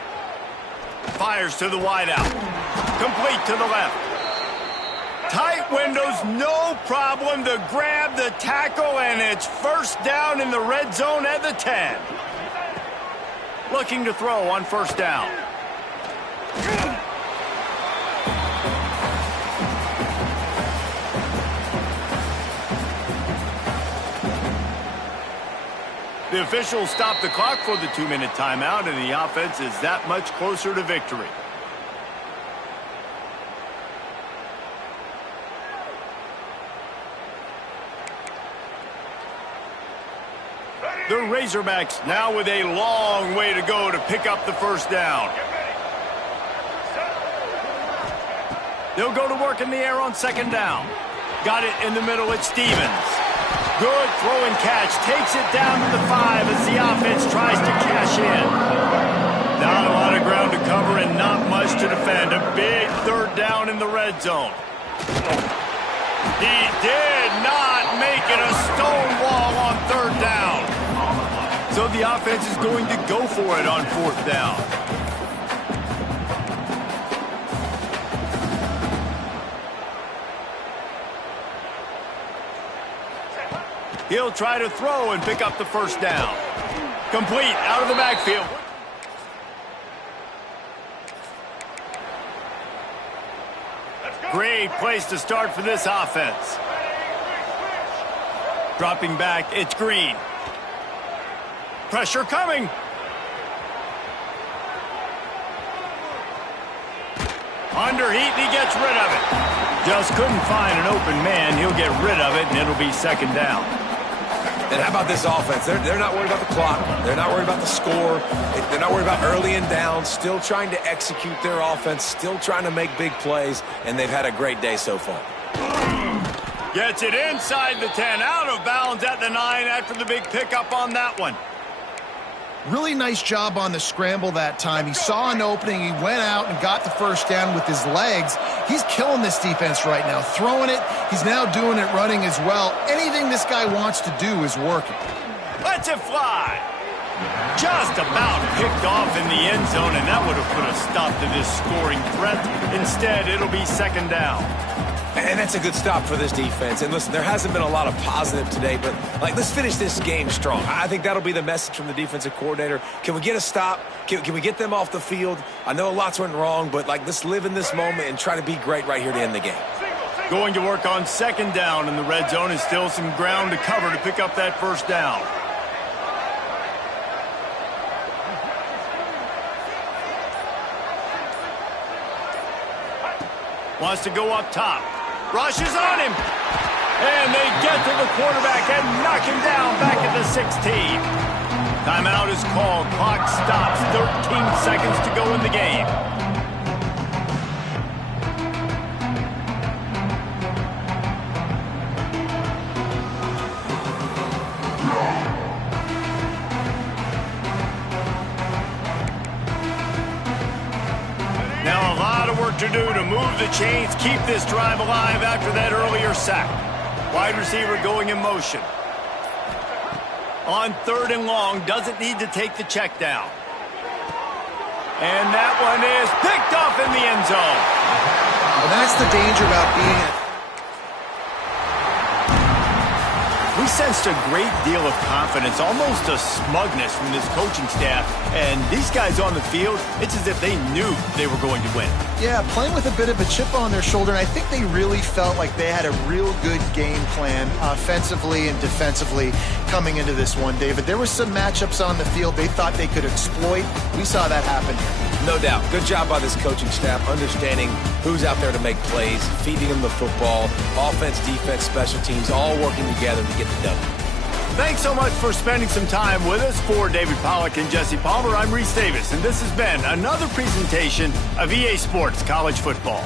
Fires to the wideout. Complete to the left. Tight windows, no problem to grab the tackle, and it's 1st down in the red zone at the 10. Looking to throw on 1st down. The officials stop the clock for the 2-minute timeout, and the offense is that much closer to victory. The Razorbacks now with a long way to go to pick up the 1st down. They'll go to work in the air on 2nd down. Got it in the middle, it's Stevens. Good throw and catch. Takes it down to the 5 as the offense tries to cash in. Not a lot of ground to cover and not much to defend. A big 3rd down in the red zone. He did not make it a stone wall on 3rd down. So the offense is going to go for it on 4th down. He'll try to throw and pick up the 1st down. Complete out of the backfield. Great place to start for this offense. Dropping back, it's Green. Pressure coming. Under heat, and he gets rid of it. Just couldn't find an open man. He'll get rid of it, and it'll be 2nd down. And how about this offense? They're not worried about the clock. They're not worried about the score. They're not worried about early and down. Still trying to execute their offense. Still trying to make big plays. And they've had a great day so far. Gets it inside the 10. Out of bounds at the 9 after the big pickup on that one. Really nice job on the scramble that time. He saw an opening. He went out and got the 1st down with his legs. He's killing this defense right now. Throwing it. He's now doing it running as well. Anything this guy wants to do is working. Lets it fly. Just about picked off in the end zone, and that would have put a stop to this scoring threat. Instead, it'll be 2nd down. And that's a good stop for this defense. And listen, there hasn't been a lot of positive today, but let's finish this game strong. I think that'll be the message from the defensive coordinator. Can we get a stop? Can we get them off the field? I know lots went wrong, but let's live in this moment and try to be great right here to end the game. Going to work on 2nd down in the red zone, and still some ground to cover to pick up that 1st down. Wants to go up top. Rushes on him. And they get to the quarterback and knock him down back at the 16. Timeout is called. Clock stops. 13 seconds to go in the game. to do to move the chains, keep this drive alive after that earlier sack. Wide receiver going in motion. On 3rd and long, doesn't need to take the check down. And that one is picked off in the end zone. Well, that's the danger about being We sensed a great deal of confidence, almost a smugness from this coaching staff. And these guys on the field, it's as if they knew they were going to win. Yeah, playing with a bit of a chip on their shoulder, and I think they really felt like they had a real good game plan offensively and defensively coming into this one, David. There were some matchups on the field they thought they could exploit. We saw that happen here. No doubt. Good job by this coaching staff, understanding who's out there to make plays, feeding them the football, offense, defense, special teams, all working together to get the W. Thanks so much for spending some time with us. For David Pollack and Jesse Palmer, I'm Reese Davis, and this has been another presentation of EA Sports College Football.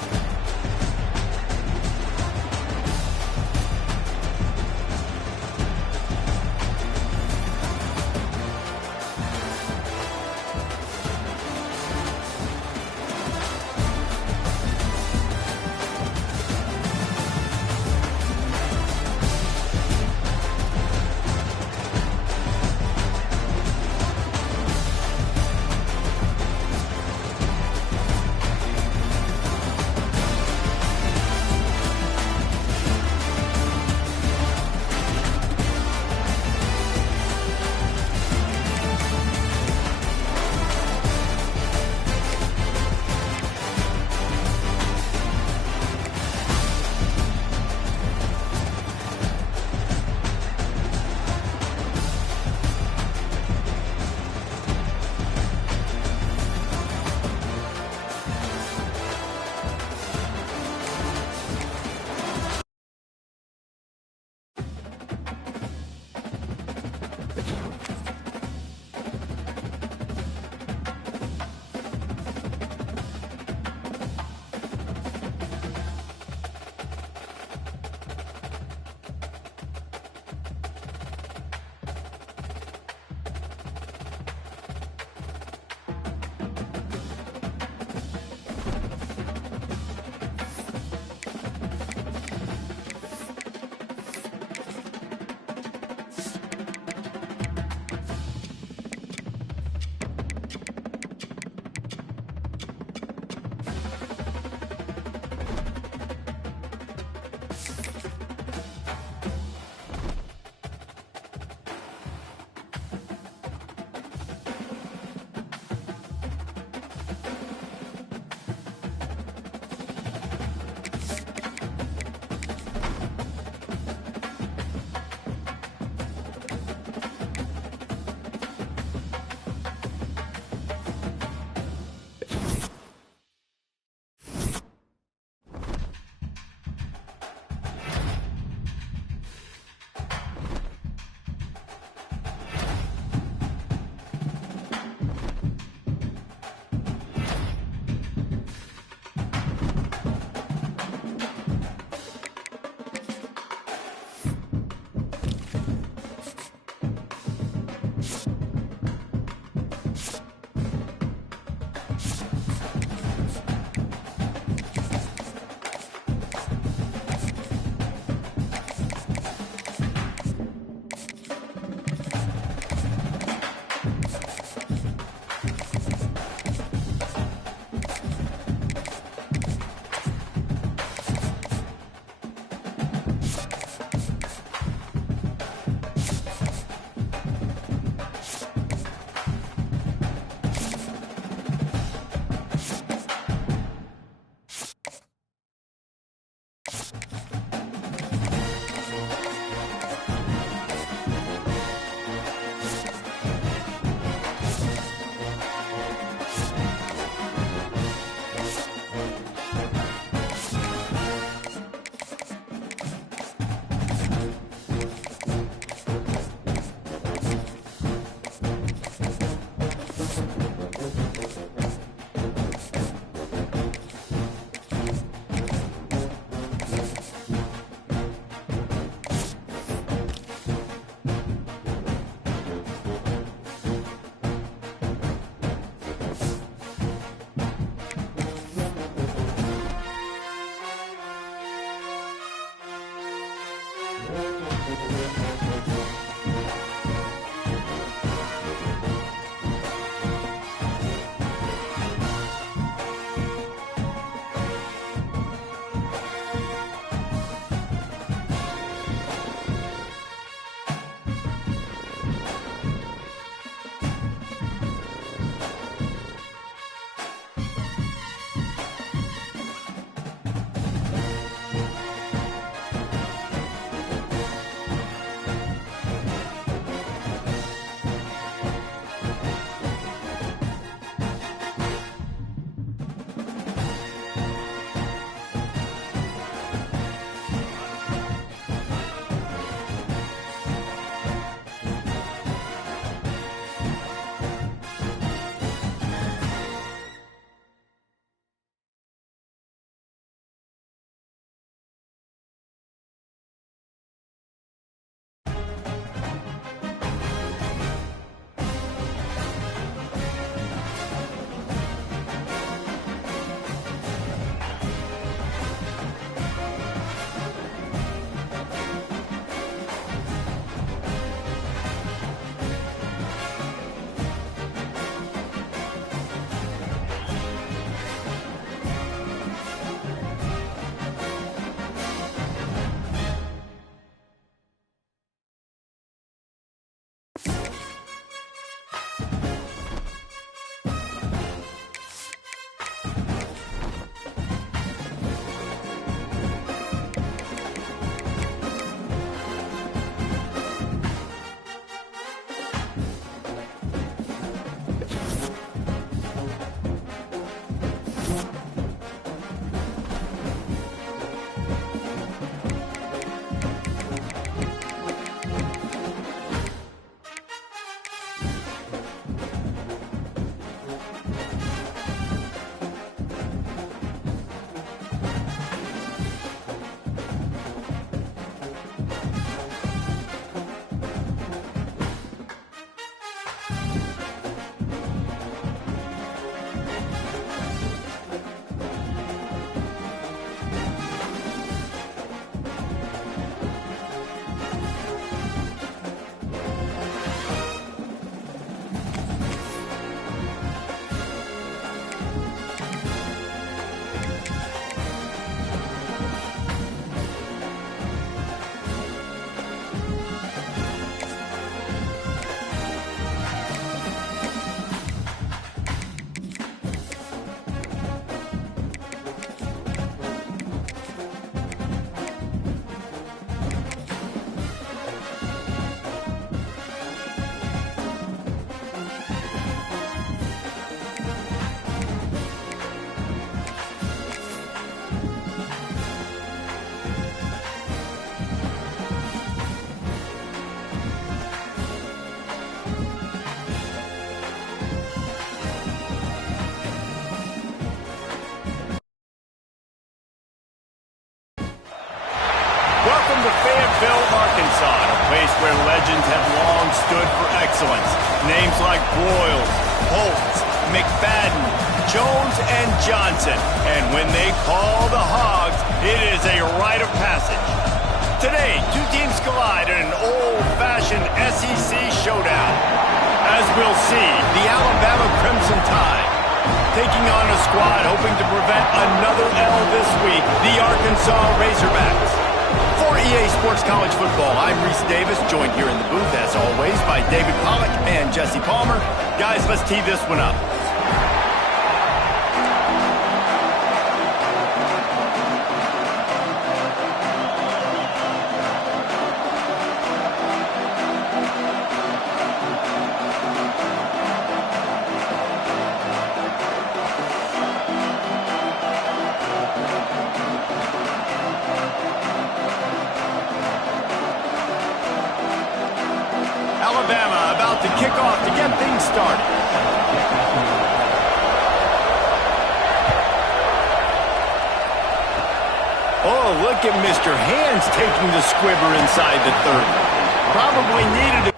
Welcome to Fayetteville, Arkansas, a place where legends have long stood for excellence. Names like Broyles, Holtz, McFadden, Jones, and Johnson. And when they call the Hogs, it is a rite of passage. Today, two teams collide in an old-fashioned SEC showdown. As we'll see, the Alabama Crimson Tide taking on a squad hoping to prevent another L this week, the Arkansas Razorbacks. For EA Sports College Football, I'm Reese Davis, joined here in the booth, as always, by David Pollack and Jesse Palmer. Guys, let's tee this one up. Alabama about to kick off to get things started. Oh, look at Mr. Hands taking the squibber inside the 30. Probably needed it.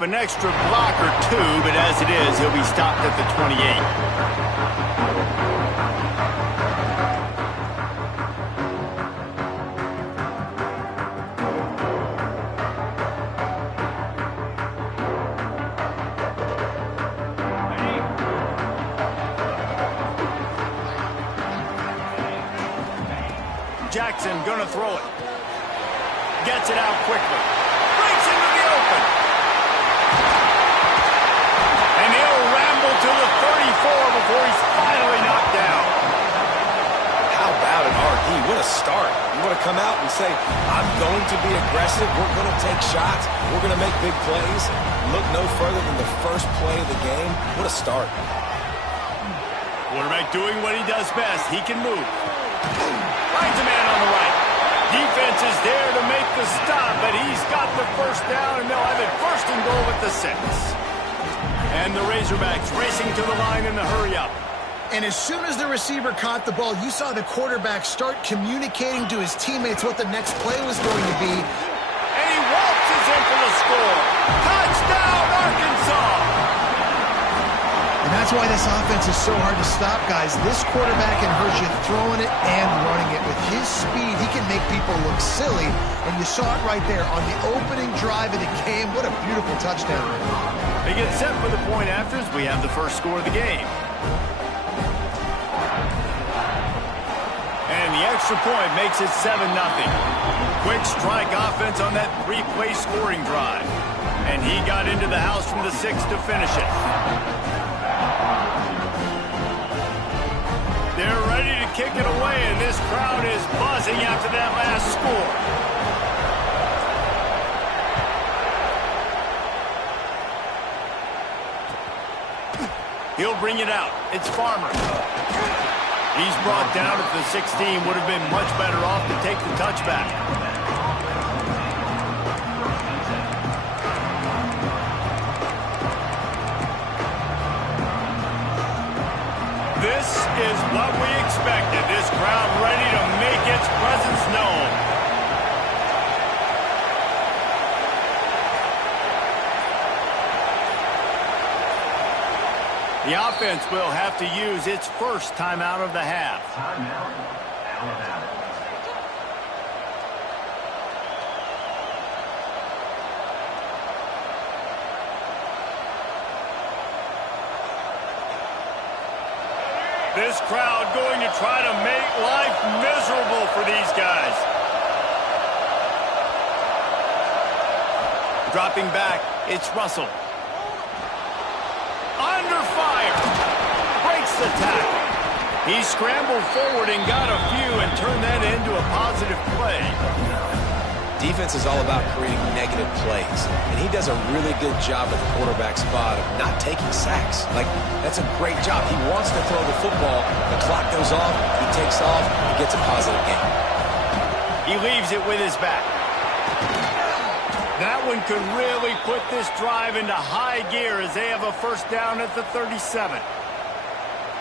up an extra block or two, but as it is, he'll be stopped at the 28. Jackson gonna throw it. Gets it out quickly. Breaks into the open. And he'll ramble to the 34 before he's finally knocked down. How about an RD? What a start. You want to come out and say, I'm going to be aggressive. We're going to take shots. We're going to make big plays. Look no further than the first play of the game. What a start. Quarterback doing what he does best. He can move. Finds a man on the right. Defense is there to make the stop, but he's got the first down, and they'll have it first and goal at the 6. And the Razorbacks racing to the line in the hurry-up. And as soon as the receiver caught the ball, you saw the quarterback start communicating to his teammates what the next play was going to be. And he waltzes in for the score. Touchdown, Arkansas! And that's why this offense is so hard to stop, guys. This quarterback can hurt you throwing it and running it. With his speed, he can make people look silly. And you saw it right there on the opening drive of the game. What a beautiful touchdown. They get set for the point afters. We have the first score of the game. And the extra point makes it 7-0. Quick strike offense on that 3-play scoring drive. And he got into the house from the 6 to finish it. They're ready to kick it away, and this crowd is buzzing after that last score. He'll bring it out. It's Farmer. He's brought down at the 16. Would have been much better off to take the touchback. This is what we expected. This crowd ready to make its presence known. The offense will have to use its first timeout of the half. Timeout, Alabama. This crowd going to try to make life miserable for these guys. Dropping back, it's Russell. Under fire. Breaks the tackle. He scrambled forward and got a few and turned that into a positive play. Defense is all about creating negative plays, and he does a really good job at the quarterback spot of not taking sacks. Like, that's a great job. He wants to throw the football. The clock goes off. He takes off. He gets a positive gain. He leaves it with his back. That one could really put this drive into high gear as they have a first down at the 37.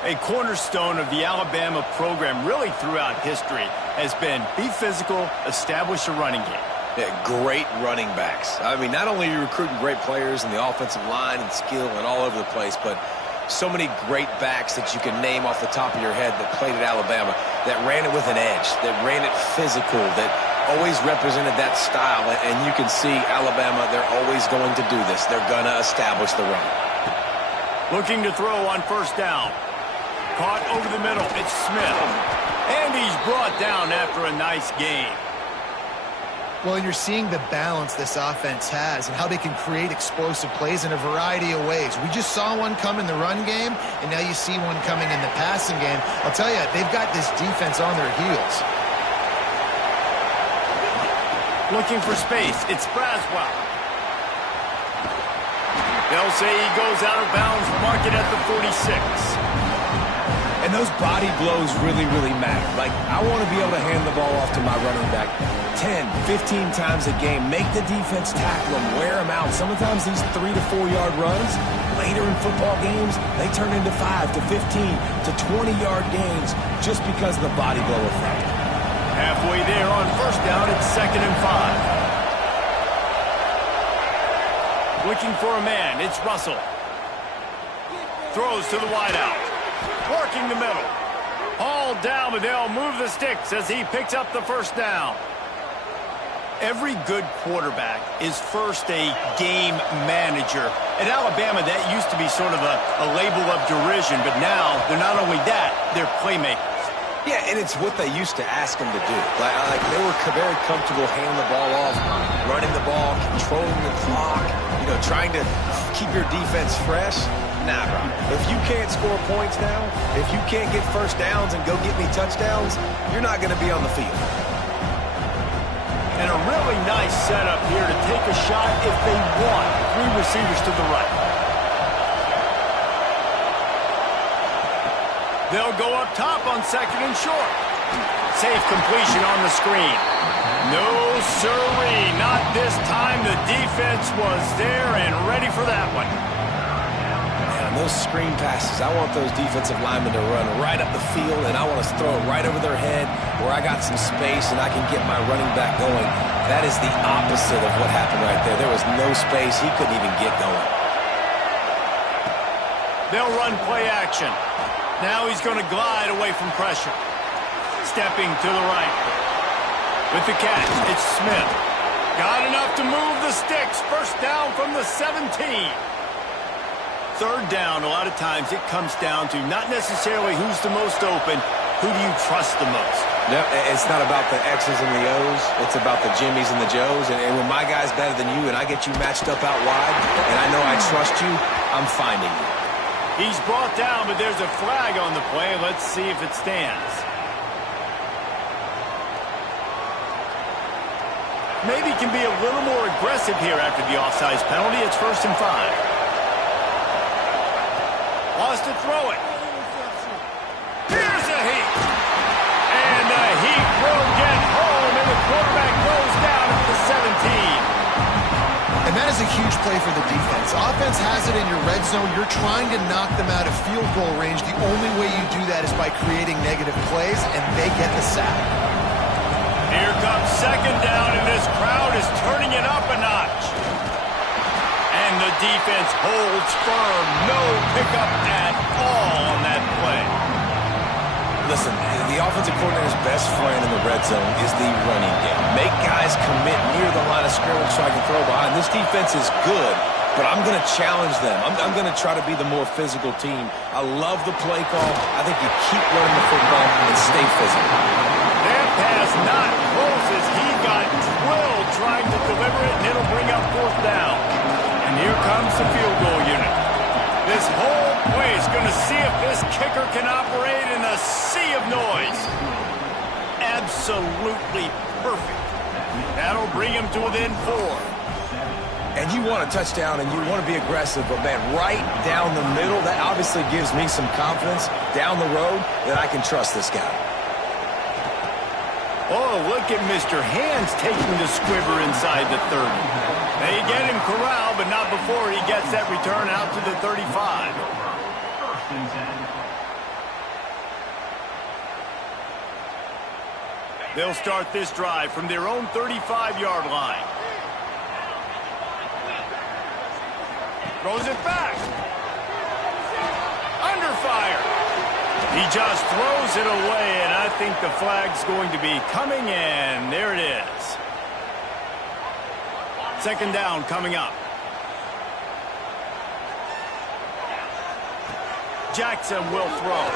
A cornerstone of the Alabama program really throughout history has been be physical, establish a running game. Yeah, great running backs. I mean, not only are you recruiting great players in the offensive line and skill and all over the place, but so many great backs that you can name off the top of your head that played at Alabama, that ran it with an edge, that ran it physical, that always represented that style. And you can see Alabama, they're always going to do this. They're going to establish the run. Looking to throw on first down. Caught over the middle. It's Smith. And he's brought down after a nice game. Well, you're seeing the balance this offense has and how they can create explosive plays in a variety of ways. We just saw one come in the run game, and now you see one coming in the passing game. I'll tell you, they've got this defense on their heels. Looking for space. It's Braswell. They'll say he goes out of bounds. Mark it at the 46. And those body blows really, really matter. Like, I want to be able to hand the ball off to my running back 10, 15 times a game. Make the defense tackle them, wear them out. Sometimes these 3 to 4 yard runs, later in football games, they turn into 5 to 15 to 20 yard gains just because of the body blow effect. Halfway there on first down, it's 2nd and 5. Looking for a man. It's Russell. Throws to the wideout. Working the middle. All down, but they'll move the sticks as he picks up the first down. Every good quarterback is first a game manager. At Alabama, that used to be sort of a label of derision, but now they're not only that, they're playmakers. Yeah, and it's what they used to ask them to do. Like they were very comfortable handing the ball off, running the ball, controlling the clock, trying to keep your defense fresh. Nah, bro. If you can't score points now, if you can't get first downs and go get me touchdowns, you're not going to be on the field. And a really nice setup here to take a shot if they want. 3 receivers to the right. They'll go up top on 2nd and short. Safe completion on the screen. No siree, not this time. The defense was there and ready for that one. Those screen passes, I want those defensive linemen to run right up the field, and I want to throw it right over their head where I got some space and I can get my running back going. That is the opposite of what happened right there. There was no space. He couldn't even get going. They'll run play action. Now he's going to glide away from pressure. Stepping to the right. With the catch, it's Smith. Got enough to move the sticks. First down from the 17. 3rd down, a lot of times it comes down to not necessarily who's the most open, who do you trust the most? No, it's not about the X's and the O's. It's about the Jimmies and the Joes. And when my guy's better than you and I get you matched up out wide and I know I trust you, I'm finding you. He's brought down, but there's a flag on the play. Let's see if it stands. Maybe can be a little more aggressive here after the offsides penalty. It's 1st and 5. Wants to throw it. Here's a heat. And the heat will get home, and the quarterback goes down at the 17. And that is a huge play for the defense. Offense has it in your red zone. You're trying to knock them out of field goal range. The only way you do that is by creating negative plays, and they get the sack. Here comes 2nd down, and this crowd is turning it up a notch. And the defense holds firm. No pickup at all on that play. Listen, the offensive coordinator's best friend in the red zone is the running game. Make guys commit near the line of scrimmage so I can throw behind. This defense is good, but I'm going to challenge them. I'm going to try to be the more physical team. I love the play call. I think you keep running the football and stay physical. That pass not close as he got drilled trying to deliver it, and it'll bring up 4th down. And here comes the field goal unit. This whole play is going to see if this kicker can operate in a sea of noise. Absolutely perfect. That'll bring him to within 4. And you want a touchdown and you want to be aggressive, but man, right down the middle, that obviously gives me some confidence down the road that I can trust this guy. Oh, look at Mr. Hands taking the squiver inside the 30. They get him corralled, but not before he gets that return out to the 35. They'll start this drive from their own 35-yard line. Throws it back. Under fire. He just throws it away, and I think the flag's going to be coming in. There it is. 2nd down coming up. Jackson will throw.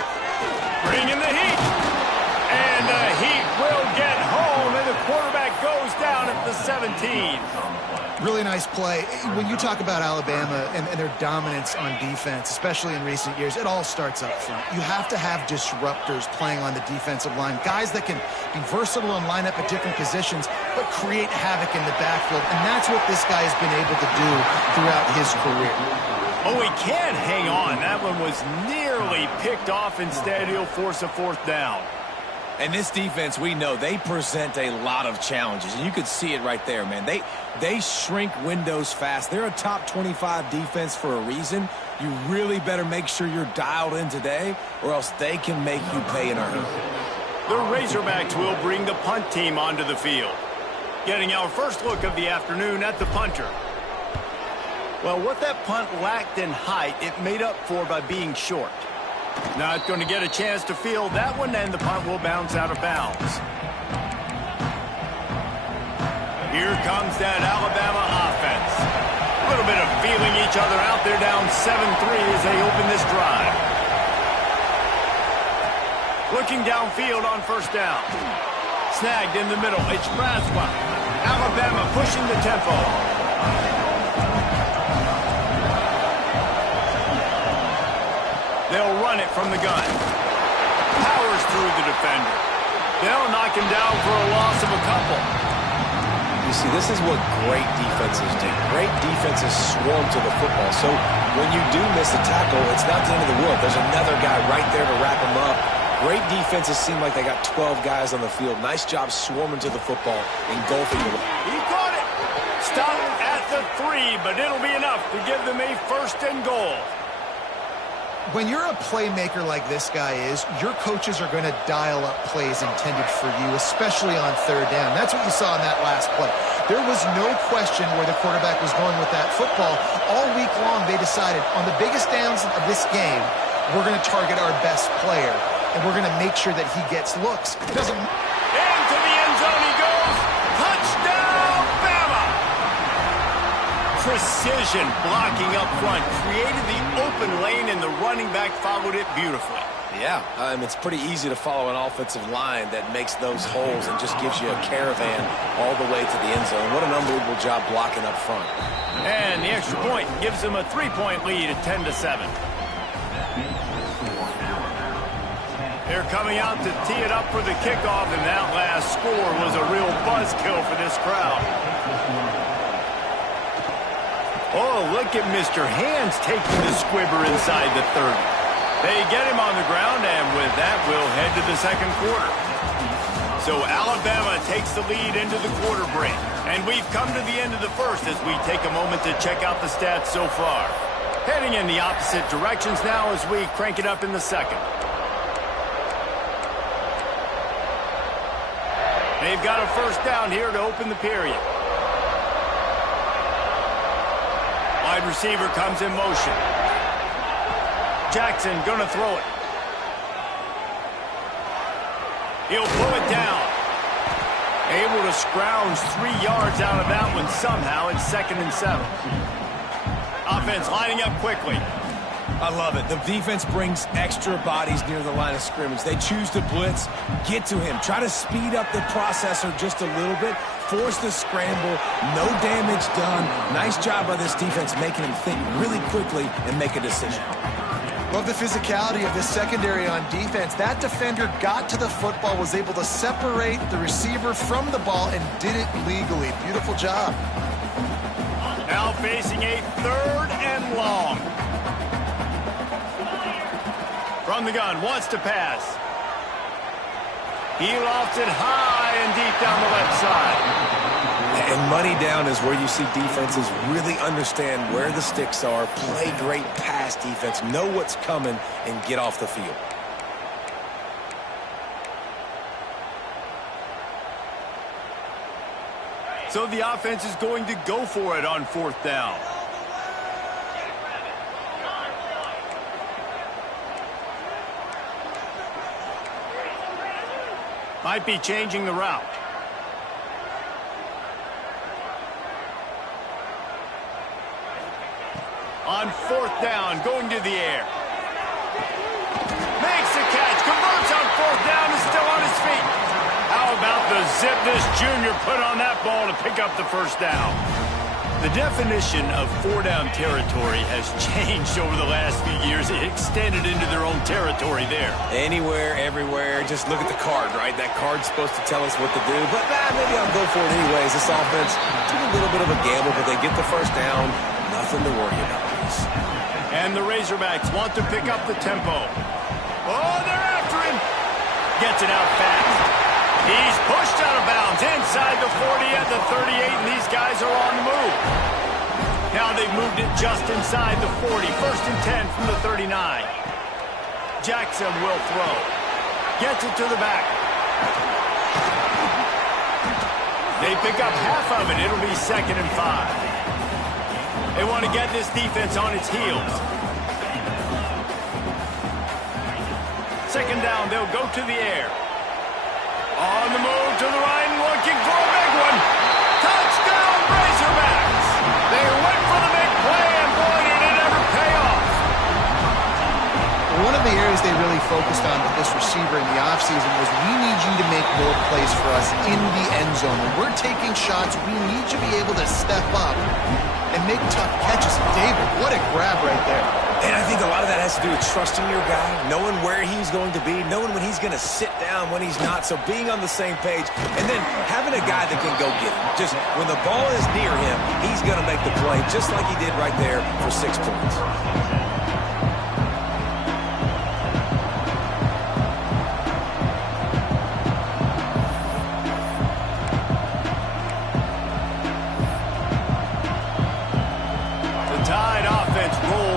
Bringing the heat. And the heat will get home, and the quarterback goes down at the 17. Really nice play. When you talk about Alabama and their dominance on defense, especially in recent years, it all starts up front. You have to have disruptors playing on the defensive line, guys that can be versatile and line up at different positions, but create havoc in the backfield. And that's what this guy has been able to do throughout his career. Oh, he can't hang on. That one was nearly picked off. Instead, he'll force a 4th down. And this defense, we know, they present a lot of challenges. And you could see it right there, man. They shrink windows fast. They're a top 25 defense for a reason. You really better make sure you're dialed in today, or else they can make you pay in a hurry. The Razorbacks will bring the punt team onto the field. Getting our first look of the afternoon at the punter. Well, what that punt lacked in height, it made up for by being short. Not going to get a chance to field that one, and the punt will bounce out of bounds. Here comes that Alabama offense. A little bit of feeling each other out. They're down 7-3 as they open this drive. Looking downfield on first down. Snagged in the middle. It's Braswell. Alabama pushing the tempo. They'll run it from the gun. Powers through the defender. They'll knock him down for a loss of a couple. You see, this is what great defenses do. Great defenses swarm to the football. So when you do miss a tackle, it's not the end of the world. There's another guy right there to wrap him up. Great defenses seem like they got 12 guys on the field. Nice job swarming to the football, engulfing the... He caught it. Stop at the 3, but it'll be enough to give them a first and goal. When you're a playmaker like this guy is, your coaches are going to dial up plays intended for you, especially on third down. That's what you saw in that last play. There was no question where the quarterback was going with that football. All week long, they decided on the biggest downs of this game, we're going to target our best player, and we're going to make sure that he gets looks. It doesn't... Into the end zone he goes. Touchdown, Bama! Precision blocking up front, created the open lane, and the running back followed it beautifully. Yeah, it's pretty easy to follow an offensive line that makes those holes and just gives you a caravan all the way to the end zone. What an unbelievable job blocking up front. And the extra point gives them a 3-point lead at 10-7. They're coming out to tee it up for the kickoff, and that last score was a real buzzkill for this crowd. Oh, look at Mr. Hands taking the squibber inside the 30. They get him on the ground, and with that, we'll head to the second quarter. So Alabama takes the lead into the quarter break. And we've come to the end of the first as we take a moment to check out the stats so far. Heading in the opposite directions now as we crank it up in the second. They've got a first down here to open the period. Wide receiver comes in motion. Jackson gonna throw it. He'll pull it down. Able to scrounge 3 yards out of that one somehow. It's 2nd and 7. Offense lining up quickly. I love it. The defense brings extra bodies near the line of scrimmage. They choose to blitz, get to him, try to speed up the processor just a little bit, force the scramble, no damage done. Nice job by this defense making him think really quickly and make a decision. Love the physicality of this secondary on defense. That defender got to the football, was able to separate the receiver from the ball, and did it legally. Beautiful job. Now facing a 3rd and long. From the gun, wants to pass. He lofts it high and deep down the left side. And money down is where you see defenses really understand where the sticks are, play great pass defense, know what's coming, and get off the field. So the offense is going to go for it on 4th down. Might be changing the route. On 4th down, going to the air. Makes the catch, converts on 4th down, is still on his feet. How about the zip this junior put on that ball to pick up the first down? The definition of 4-down territory has changed over the last few years. It extended into their own territory there. Anywhere, everywhere, just look at the card, right? That card's supposed to tell us what to do, but maybe I'll go for it anyways. This offense took a little bit of a gamble, but they get the first down. Nothing to worry about. And the Razorbacks want to pick up the tempo. Oh, they're after him. Gets it out fast. He's pushed out of bounds inside the 40 at the 38, and these guys are on the move. Now they've moved it just inside the 40. 1st and 10 from the 39. Jackson will throw. Gets it to the back. They pick up half of it. It'll be 2nd and 5. They want to get this defense on its heels. Second down, they'll go to the air. On the move to the right, looking for a big one. Touchdown, Razorbacks! They went for the big play, and boy, did it ever pay off. One of the areas they really focused on with this receiver in the offseason was we need you to make more plays for us in the end zone. When we're taking shots, we need you to be able to step up and make tough catches. David, what a grab right there. And I think a lot of that has to do with trusting your guy, knowing where he's going to be, knowing when he's going to sit down, when he's not. So being on the same page, and then having a guy that can go get him. Just when the ball is near him, he's going to make the play, just like he did right there for 6 points.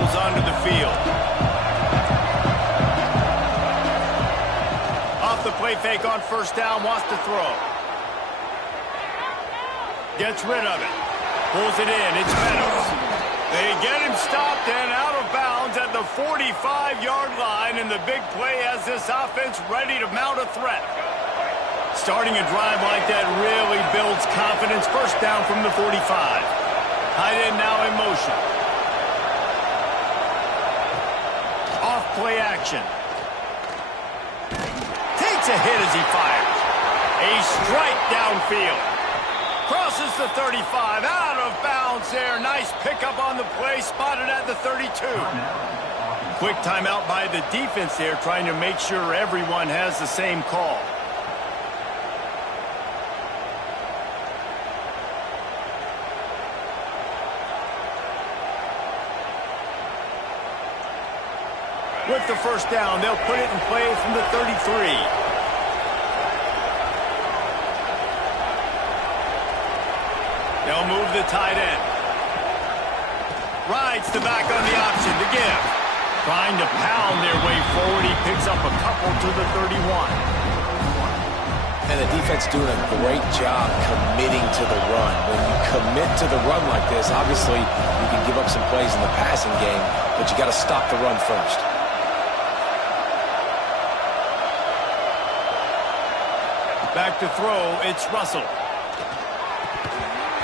Onto the field. Off the play fake on first down, wants to throw. Gets rid of it. Pulls it in. It's Meadows. They get him stopped and out of bounds at the 45-yard line, and the big play has this offense ready to mount a threat. Starting a drive like that really builds confidence. First down from the 45. Tight end now in motion. Play action. Takes a hit as he fires. A strike downfield. Crosses the 35. Out of bounds there. Nice pickup on the play. Spotted at the 32. Quick timeout by the defense there, trying to make sure everyone has the same call. With the first down, they'll put it in play from the 33. They'll move the tight end. Rides the back on the option to give. Trying to pound their way forward. He picks up a couple to the 31. And the defense doing a great job committing to the run. When you commit to the run like this, obviously you can give up some plays in the passing game, but you got to stop the run first. Back to throw, it's Russell.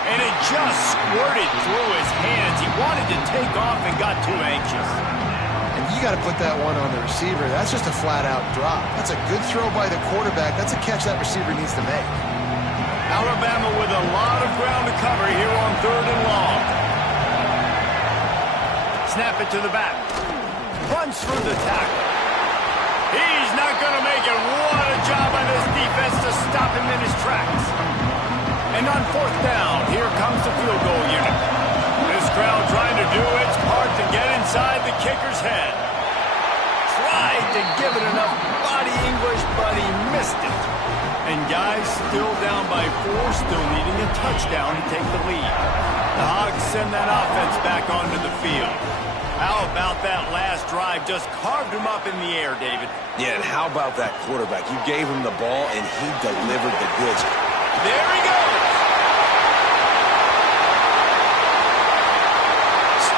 And it just squirted through his hands. He wanted to take off and got too anxious. And you got to put that one on the receiver. That's just a flat-out drop. That's a good throw by the quarterback. That's a catch that receiver needs to make. Alabama with a lot of ground to cover here on 3rd and long. Snap it to the back. Runs through the tackle. He's not going to make it. What a job by this defense to stop him in his tracks. And on 4th down, here comes the field goal unit. This crowd trying to do its part to get inside the kicker's head. Tried to give it enough body English, but he missed it. And guys still down by 4, still needing a touchdown to take the lead. The Hogs send that offense back onto the field. How about that last drive? Just carved him up in the air, David. Yeah, and how about that quarterback? You gave him the ball, and he delivered the goods. There he goes.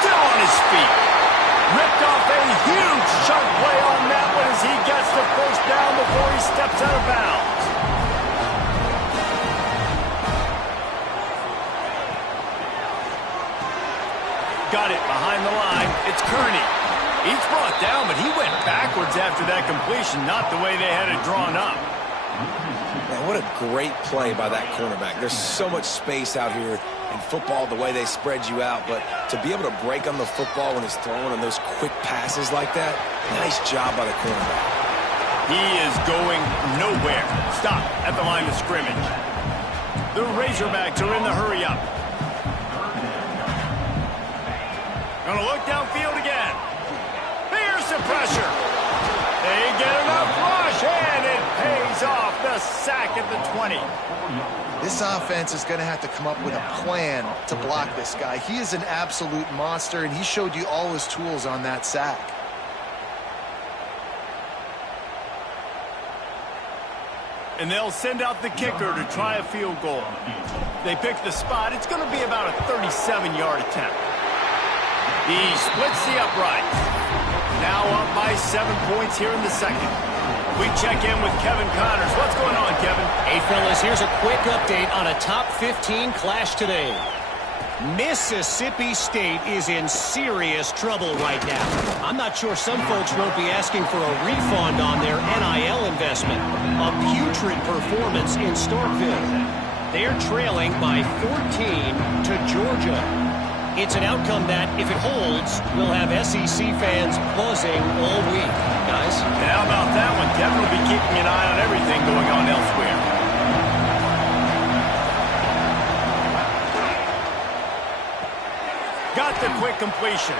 Still on his feet. Ripped off a huge chunk play on that one as he gets the first down before he steps out of bounds. Got it behind the line. It's Kearney. He's brought down, but he went backwards after that completion, not the way they had it drawn up. Man, what a great play by that cornerback. There's so much space out here in football, the way they spread you out, but to be able to break on the football when he's throwing on those quick passes like that, nice job by the cornerback. He is going nowhere. Stop at the line of scrimmage. The Razorbacks are in the hurry-up. Gonna look downfield again. Here's the pressure. They get enough rush, and it pays off. The sack at the 20. This offense is going to have to come up with a plan to block this guy. He is an absolute monster, and he showed you all his tools on that sack. And they'll send out the kicker to try a field goal. They pick the spot. It's going to be about a 37-yard attempt. He splits the uprights. Now up by 7 points here in the second. We check in with Kevin Connors. What's going on, Kevin? Hey, fellas, here's a quick update on a top 15 clash today. Mississippi State is in serious trouble right now. I'm not sure some folks won't be asking for a refund on their NIL investment. A putrid performance in Starkville. They're trailing by 14 to Georgia. It's an outcome that, if it holds, will have SEC fans buzzing all week. Guys? And how about that one? Kevin will be keeping an eye on everything going on elsewhere. Got the quick completion.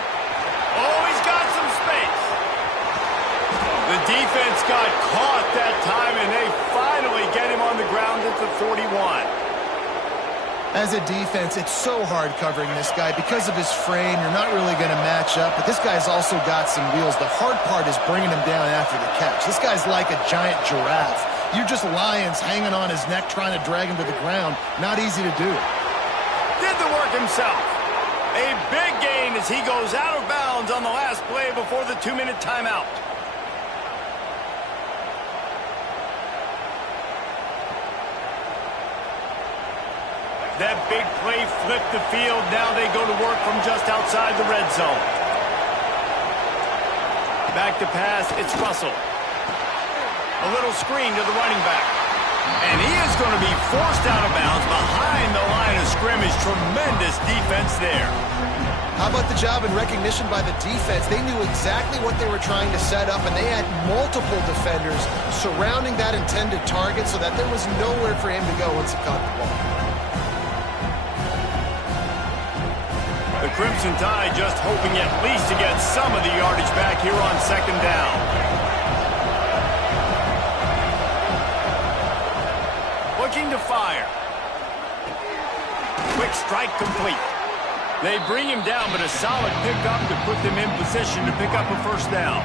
Oh, he's got some space. The defense got caught that time, and they finally get him on the ground at the 41. As a defense, it's so hard covering this guy. Because of his frame, you're not really going to match up. But this guy's also got some wheels. The hard part is bringing him down after the catch. This guy's like a giant giraffe. You're just lions hanging on his neck trying to drag him to the ground. Not easy to do. Did the work himself. A big gain as he goes out of bounds on the last play before the 2-minute timeout. That big play flipped the field. Now they go to work from just outside the red zone. Back to pass, it's Russell. A little screen to the running back. And he is going to be forced out of bounds behind the line of scrimmage. Tremendous defense there. How about the job and recognition by the defense? They knew exactly what they were trying to set up, and they had multiple defenders surrounding that intended target so that there was nowhere for him to go once he caught the ball. The Crimson Tide just hoping at least to get some of the yardage back here on second down. Looking to fire. Quick strike complete. They bring him down, but a solid pickup to put them in position to pick up a first down.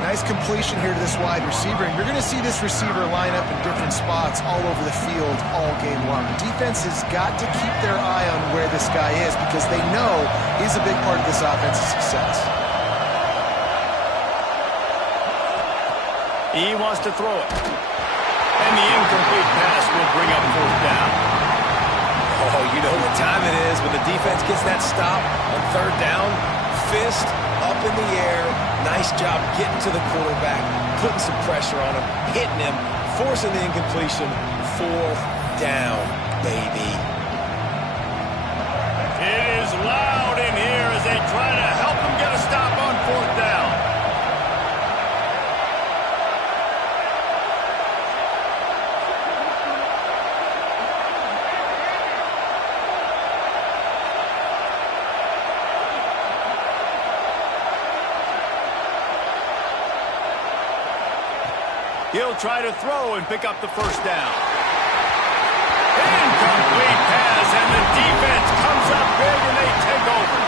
Nice completion here to this wide receiver, and you're going to see this receiver line up in different spots all over the field all game long. Defense has got to keep their eye on where this guy is because they know he's a big part of this offense's success. He wants to throw it. And the incomplete pass will bring up fourth down. Oh, you know what time it is when the defense gets that stop on third down. Fist up in the air. Nice job getting to the quarterback, putting some pressure on him, hitting him, forcing the incompletion. Fourth down, baby. It is loud in here as they try to help him get a stop on fourth down. He'll try to throw and pick up the first down. Incomplete pass, and the defense comes up big, and they take over.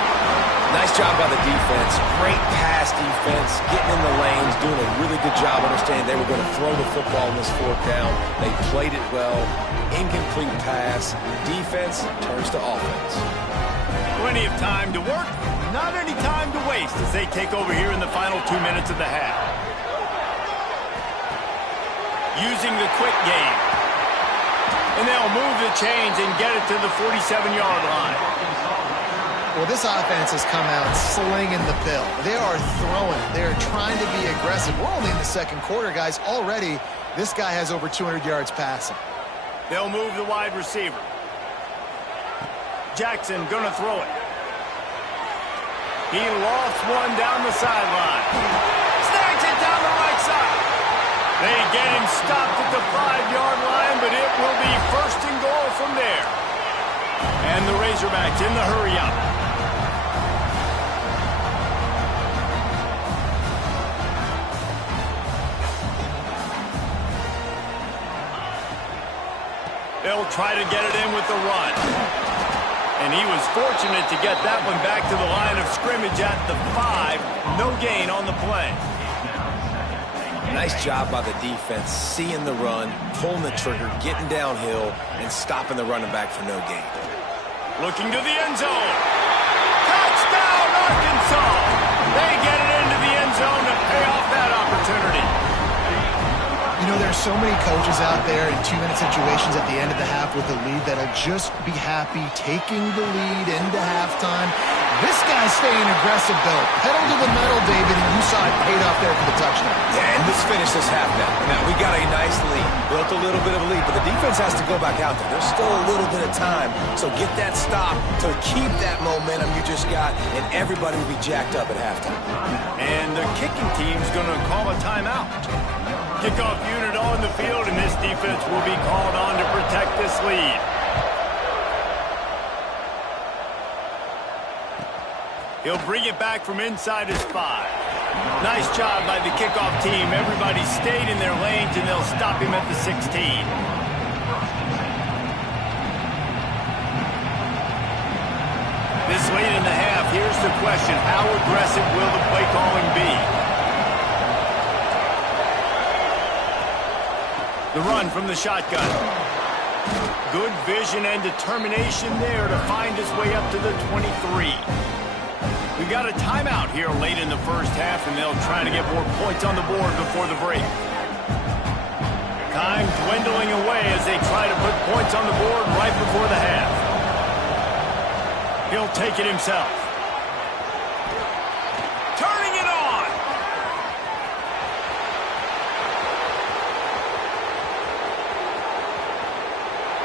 Nice job by the defense. Great pass defense, getting in the lanes, doing a really good job understanding they were going to throw the football in this fourth down. They played it well. Incomplete pass. Defense turns to offense. Plenty of time to work, not any time to waste as they take over here in the final 2 minutes of the half. Using the quick game. And they'll move the chains and get it to the 47-yard line. Well, this offense has come out slinging the pill. They are throwing it. They are trying to be aggressive. We're only in the second quarter, guys. Already, this guy has over 200 yards passing. They'll move the wide receiver. Jackson going to throw it. He lofts one down the sideline. Snags it down the right side. They get him stopped at the 5-yard line, but it will be first and goal from there. And the Razorbacks in the hurry-up. They'll try to get it in with the run. And he was fortunate to get that one back to the line of scrimmage at the 5. No gain on the play. Nice job by the defense, seeing the run, pulling the trigger, getting downhill, and stopping the running back for no gain. Looking to the end zone. Touchdown! so they get it into the end zone to pay off that opportunity. You know, there's so many coaches out there in 2-minute situations at the end of the half with the lead that'll just be happy taking the lead into halftime. This guy's staying aggressive, though. Pedal to the metal, David, and you saw it paid off there for the touchdown. Yeah, and let's finish this half now. Now, we got a nice lead. Built a little bit of a lead, but the defense has to go back out there. There's still a little bit of time. So get that stop to keep that momentum you just got, and everybody will be jacked up at halftime. And the kicking team's going to call a timeout. Kickoff unit on the field, and this defense will be called on to protect this lead. He'll bring it back from inside his 5. Nice job by the kickoff team. Everybody stayed in their lanes, and they'll stop him at the 16. This late in the half, here's the question. How aggressive will the play calling be? The run from the shotgun. Good vision and determination there to find his way up to the 23. We got a timeout here late in the first half, and they'll try to get more points on the board before the break. Time dwindling away as they try to put points on the board right before the half. He'll take it himself. Turning it on.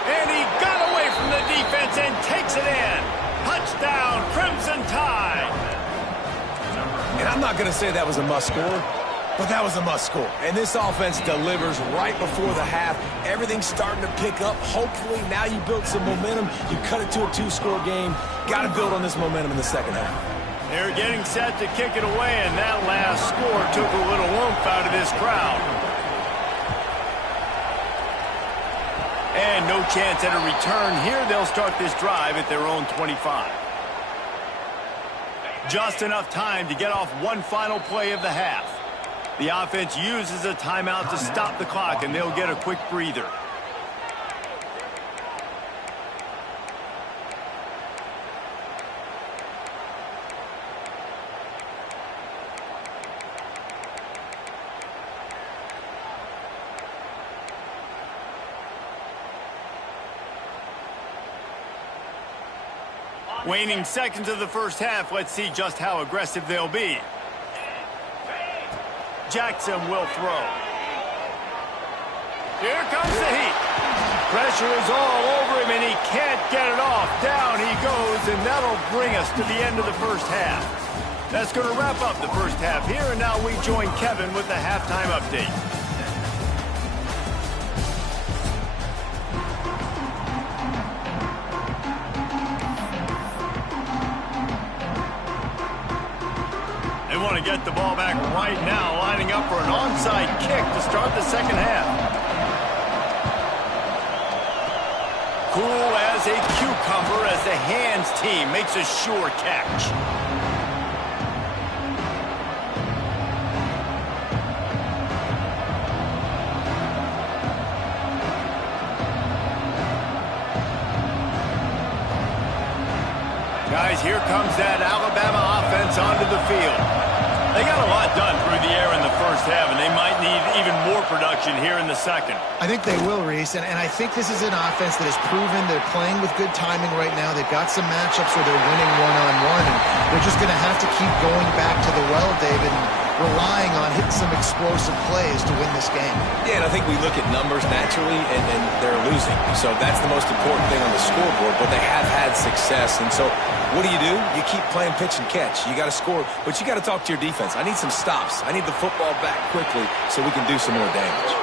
And he got away from the defense and takes it in. Touchdown, Crimson Tide. And I'm not going to say that was a must-score, but that was a must-score. And this offense delivers right before the half. Everything's starting to pick up. Hopefully, now you build some momentum. You cut it to a 2-score game. Got to build on this momentum in the second half. They're getting set to kick it away, and that last score took a little oomph out of this crowd. And no chance at a return here. They'll start this drive at their own 25. Just enough time to get off one final play of the half. The offense uses a timeout to stop the clock, and they'll get a quick breather. Waning seconds of the first half. Let's see just how aggressive they'll be. Jackson will throw. Here comes the heat. Pressure is all over him, and he can't get it off. Down he goes, and that'll bring us to the end of the first half. That's going to wrap up the first half here, and now we join Kevin with the halftime update. They want to get the ball back right now, lining up for an onside kick to start the second half. Cool as a cucumber as the hands team makes a sure catch. Guys, here comes that Alabama offense onto the field. They got a lot done through the air in the first half, and they might need even more production here in the second. I think they will, Reese, and I think this is an offense that has proven they're playing with good timing right now. They've got some matchups where they're winning one-on-one, and they're just going to have to keep going back to the well, David, and relying on hitting some explosive plays to win this game. Yeah, and I think we look at numbers naturally, and they're losing. So that's the most important thing on the scoreboard, but they have had success. And so what do? You keep playing pitch and catch. You got to score, but you got to talk to your defense. I need some stops. I need the football back quickly so we can do some more damage.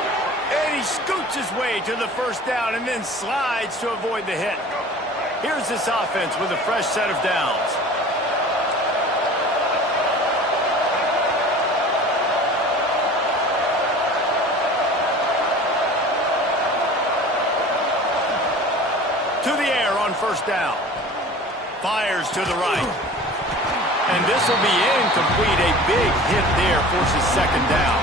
And he scoots his way to the first down and then slides to avoid the hit. Here's this offense with a fresh set of downs. To the air on first down. Fires to the right. And this will be incomplete. A big hit there forces second down.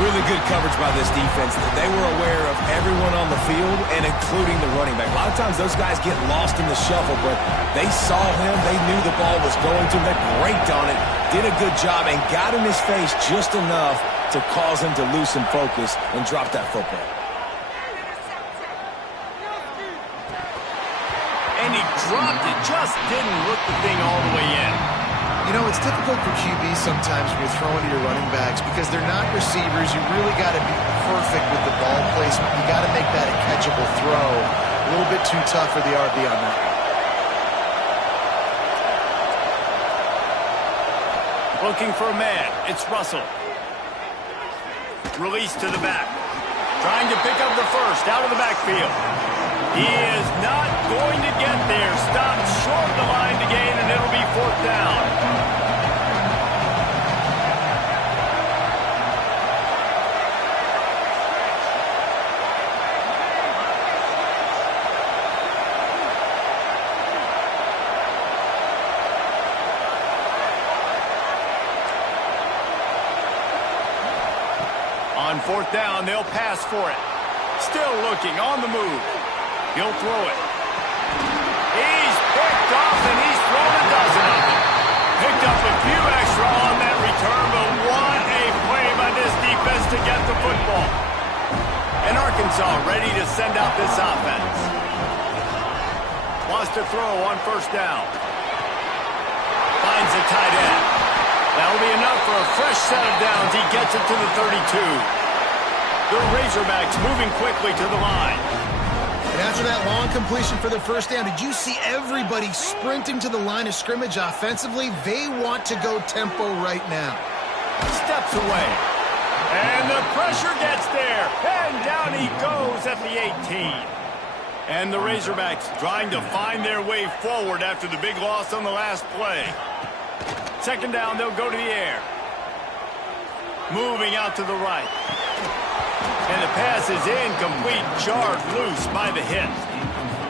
Really good coverage by this defense. They were aware of everyone on the field and including the running back. A lot of times those guys get lost in the shuffle, but they saw him. They knew the ball was going to. They braked on it, did a good job, and got in his face just enough to cause him to loosen focus and drop that football. And he dropped it. Just didn't look the thing all the way in. You know, it's difficult for QBs sometimes when you're throwing to your running backs because they're not receivers. You really got to be perfect with the ball placement. You got to make that a catchable throw. A little bit too tough for the RB on that. Looking for a man. It's Russell. Release to the back. Trying to pick up the first out of the backfield. He is not going to get there. Stopped short of the line to gain, and it'll be 4th down. On 4th down, they'll pass for it. Still looking, on the move. He'll throw it. He's picked off, and he's thrown a dozen of them. Picked up a few extra on that return, but what a play by this defense to get the football. And Arkansas ready to send out this offense. Wants to throw on 1st down. Finds the tight end. That'll be enough for a fresh set of downs. He gets it to the 32. The Razorbacks moving quickly to the line. And after that long completion for the 1st down, did you see everybody sprinting to the line of scrimmage offensively? They want to go tempo right now. Steps away. And the pressure gets there. And down he goes at the 18. And the Razorbacks trying to find their way forward after the big loss on the last play. 2nd down, they'll go to the air. Moving out to the right. And the pass is incomplete, jarred loose by the hit.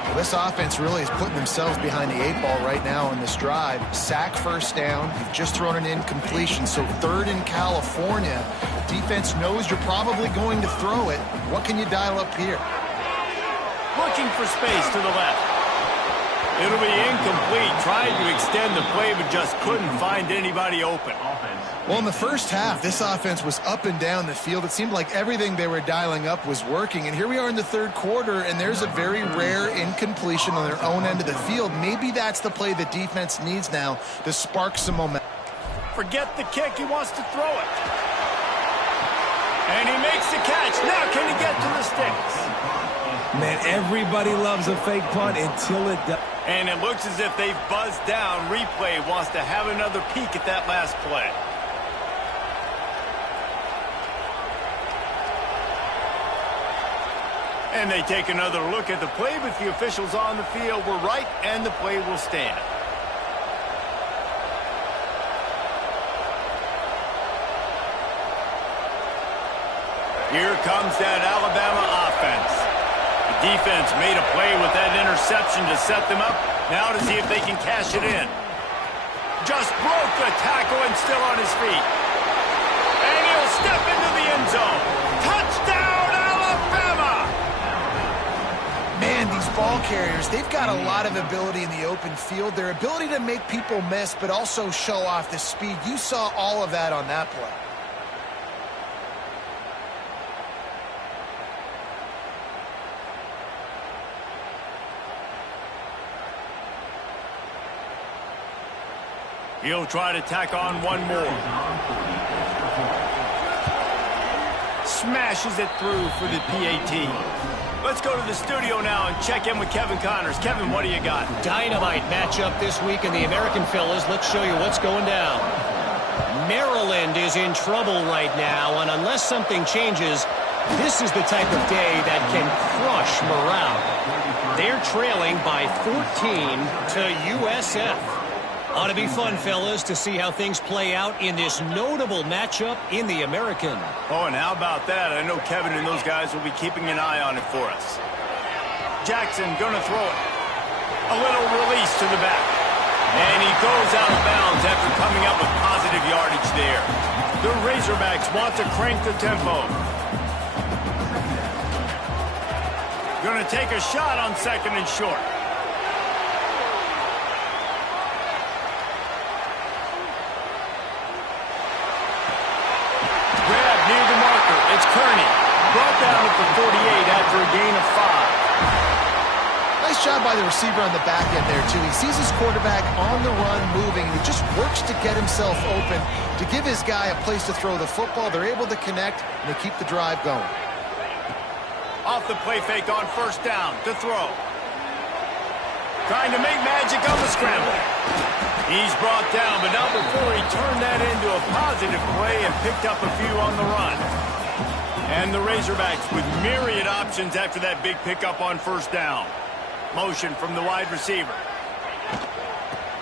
Well, this offense really is putting themselves behind the 8 ball right now on this drive. Sack 1st down. You've just thrown an incompletion, so 3rd in California. Defense knows you're probably going to throw it. What can you dial up here? Looking for space to the left. It'll be incomplete. Tried to extend the play, but just couldn't find anybody open. Well, in the 1st half, this offense was up and down the field. It seemed like everything they were dialing up was working. And here we are in the 3rd quarter, and there's a very rare incompletion on their own end of the field. Maybe that's the play the defense needs now to spark some momentum. Forget the kick. He wants to throw it. And he makes the catch. Now can he get to the sticks? Man, everybody loves a fake punt until it does. And it looks as if they've buzzed down. Replay wants to have another peek at that last play. And they take another look at the play, but the officials on the field were right, and the play will stand. Here comes that Alabama offense. The defense made a play with that interception to set them up. Now to see if they can cash it in. Just broke the tackle and still on his feet. And he'll step into the end zone. Touchdown, Alabama! Man, these ball carriers, they've got a lot of ability in the open field. Their ability to make people miss, but also show off the speed. You saw all of that on that play. He'll try to tack on one more. Smashes it through for the PAT. Let's go to the studio now and check in with Kevin Connors. Kevin, what do you got? Dynamite matchup this week in the American, fellas. Let's show you what's going down. Maryland is in trouble right now, and unless something changes, this is the type of day that can crush morale. They're trailing by 14 to USF. Ought to be fun, fellas, to see how things play out in this notable matchup in the American. Oh, and how about that? I know Kevin and those guys will be keeping an eye on it for us. Jackson gonna throw it. A little release to the back. And he goes out of bounds after coming up with positive yardage there. The Razorbacks want to crank the tempo. Going to take a shot on 2nd and short. Grab near the marker. It's Kearney. Brought down at the 48 after a gain of 5. Nice job by the receiver on the back end there, too. He sees his quarterback on the run moving, and he just works to get himself open to give his guy a place to throw the football. They're able to connect, and they keep the drive going. Off the play fake on 1st down to throw. Trying to make magic on the scramble. He's brought down, but not before he turned that into a positive play and picked up a few on the run. And the Razorbacks with myriad options after that big pickup on 1st down. Motion from the wide receiver.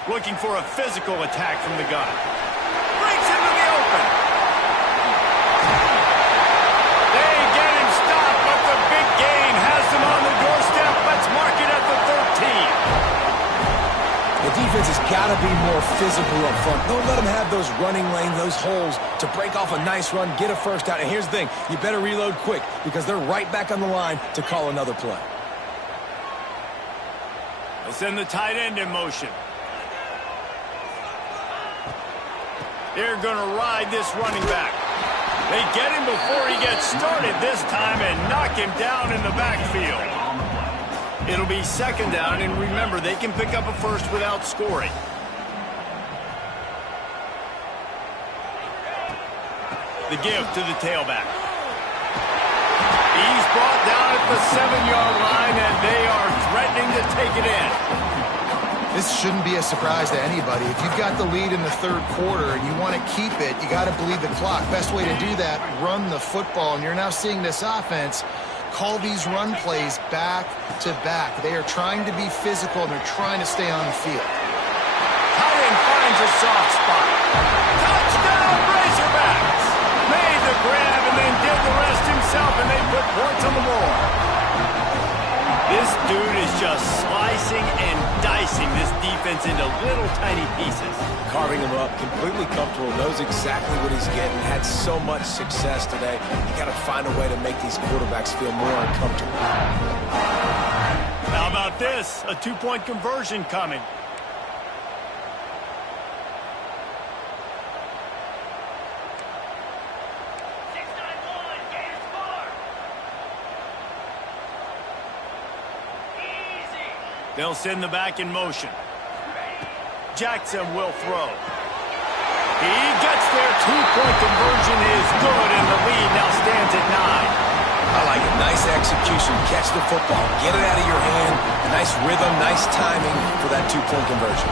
Looking for a physical attack from the gun. Breaks into the open. They get him stopped, but the big gain has them on the doorstep. Let's mark it at the 13. The defense has got to be more physical up front. Don't let them have those running lanes, those holes to break off a nice run, get a 1st down. And here's the thing, you better reload quick because they're right back on the line to call another play. They'll send the tight end in motion. They're going to ride this running back. They get him before he gets started this time and knock him down in the backfield. It'll be 2nd down, and remember, they can pick up a 1st without scoring. The give to the tailback. He's brought down at the 7-yard line, and they are threatening to take it in. This shouldn't be a surprise to anybody. If you've got the lead in the 3rd quarter and you want to keep it, you got to bleed the clock. Best way to do that, run the football. And you're now seeing this offense call these run plays back to back. They are trying to be physical, and they're trying to stay on the field. Tight end finds a soft spot. Touchdown, Razorbacks! Made the grab and then did the rest himself, and they put points on the board. This dude is just slicing and dicing this defense into little tiny pieces. Carving him up, completely comfortable, knows exactly what he's getting, had so much success today. You got to find a way to make these quarterbacks feel more uncomfortable. How about this? A 2-point conversion coming. They'll send the back in motion. Jackson will throw. He gets there. 2-point conversion is good, and the lead now stands at 9. I like it. Nice execution. Catch the football. Get it out of your hand. Nice rhythm, nice timing for that 2-point conversion.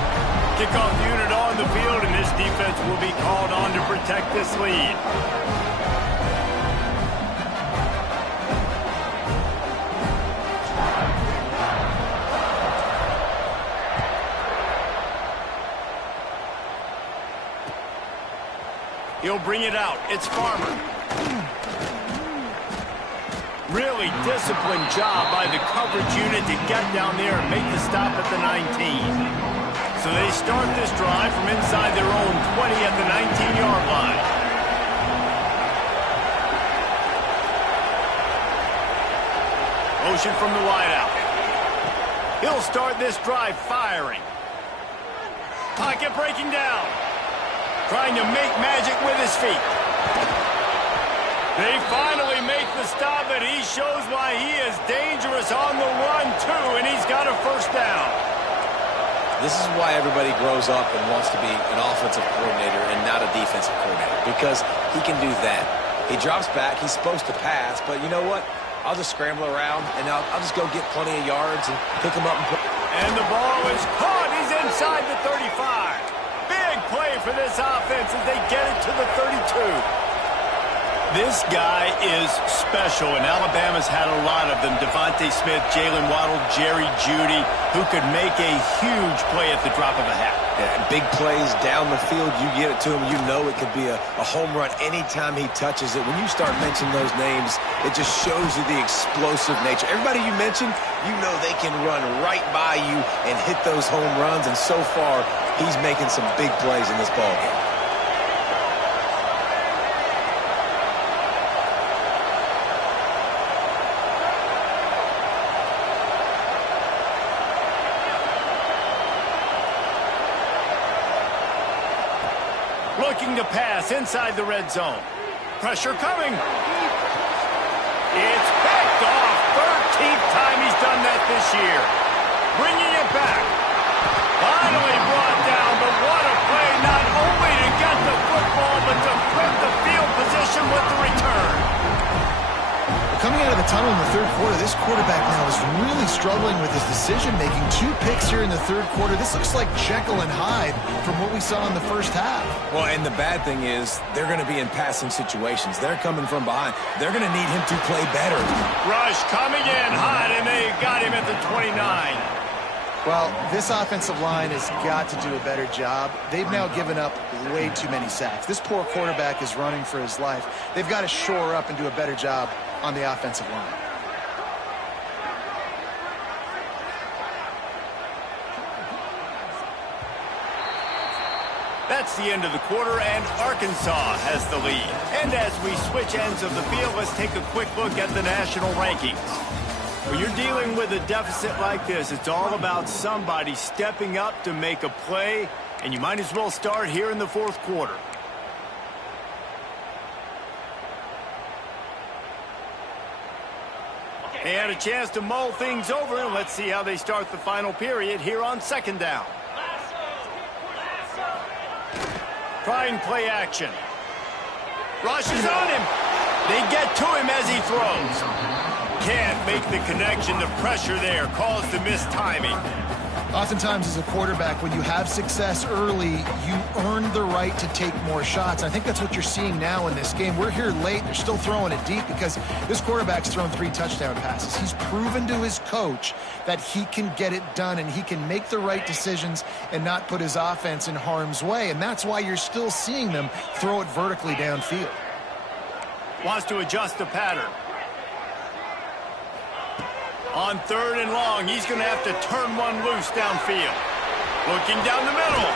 Kickoff unit on the field, and this defense will be called on to protect this lead. He'll bring it out. It's Farmer. Really disciplined job by the coverage unit to get down there and make the stop at the 19. So they start this drive from inside their own 20 at the 19-yard line. Motion from the wideout. He'll start this drive firing. Pocket breaking down. Trying to make magic with his feet. They finally make the stop, and he shows why he is dangerous on the run, too, and he's got a 1st down. This is why everybody grows up and wants to be an offensive coordinator and not a defensive coordinator, because he can do that. He drops back. He's supposed to pass, but you know what? I'll just scramble around, and I'll just go get plenty of yards and pick him up. And the ball is caught. He's inside the 35. Big play for this offense as they get it to the 32. This guy is special, and Alabama's had a lot of them. Devontae Smith, Jalen Waddle, Jerry Jeudy, who could make a huge play at the drop of a hat. Yeah, big plays down the field, you get it to him, you know it could be a home run anytime he touches it. When you start mentioning those names, it just shows you the explosive nature. Everybody you mentioned, you know they can run right by you and hit those home runs, and so far, he's making some big plays in this ballgame. looking to pass inside the red zone. Pressure coming. It's picked off. 13th time he's done that this year. Bringing it back. Finally brought down, but what a play, not only to get the football, but to flip the field position with the return. Coming out of the tunnel in the third quarter, this quarterback now is really struggling with his decision-making. 2 picks here in the third quarter. This looks like Jekyll and Hyde from what we saw in the first half. Well, and the bad thing is they're going to be in passing situations. They're coming from behind. They're going to need him to play better. Rush coming in hot, and they got him at the 29. Well, this offensive line has got to do a better job. They've now given up way too many sacks. This poor quarterback is running for his life. They've got to shore up and do a better job on the offensive line. That's the end of the quarter, and Arkansas has the lead. And as we switch ends of the field, let's take a quick look at the national rankings. When you're dealing with a deficit like this, it's all about somebody stepping up to make a play, and you might as well start here in the fourth quarter. They had a chance to mull things over, and let's see how they start the final period here on second down. Trying play action. Rush is on him. They get to him as he throws. Can't make the connection. The pressure there caused the missed timing. Oftentimes as a quarterback, when you have success early, you earn the right to take more shots. I think that's what you're seeing now in this game. We're here late. They're still throwing it deep because this quarterback's thrown 3 touchdown passes. He's proven to his coach that he can get it done and he can make the right decisions and not put his offense in harm's way. And that's why you're still seeing them throw it vertically downfield. Wants to adjust the pattern. On third and long, he's going to have to turn one loose downfield. Looking down the middle.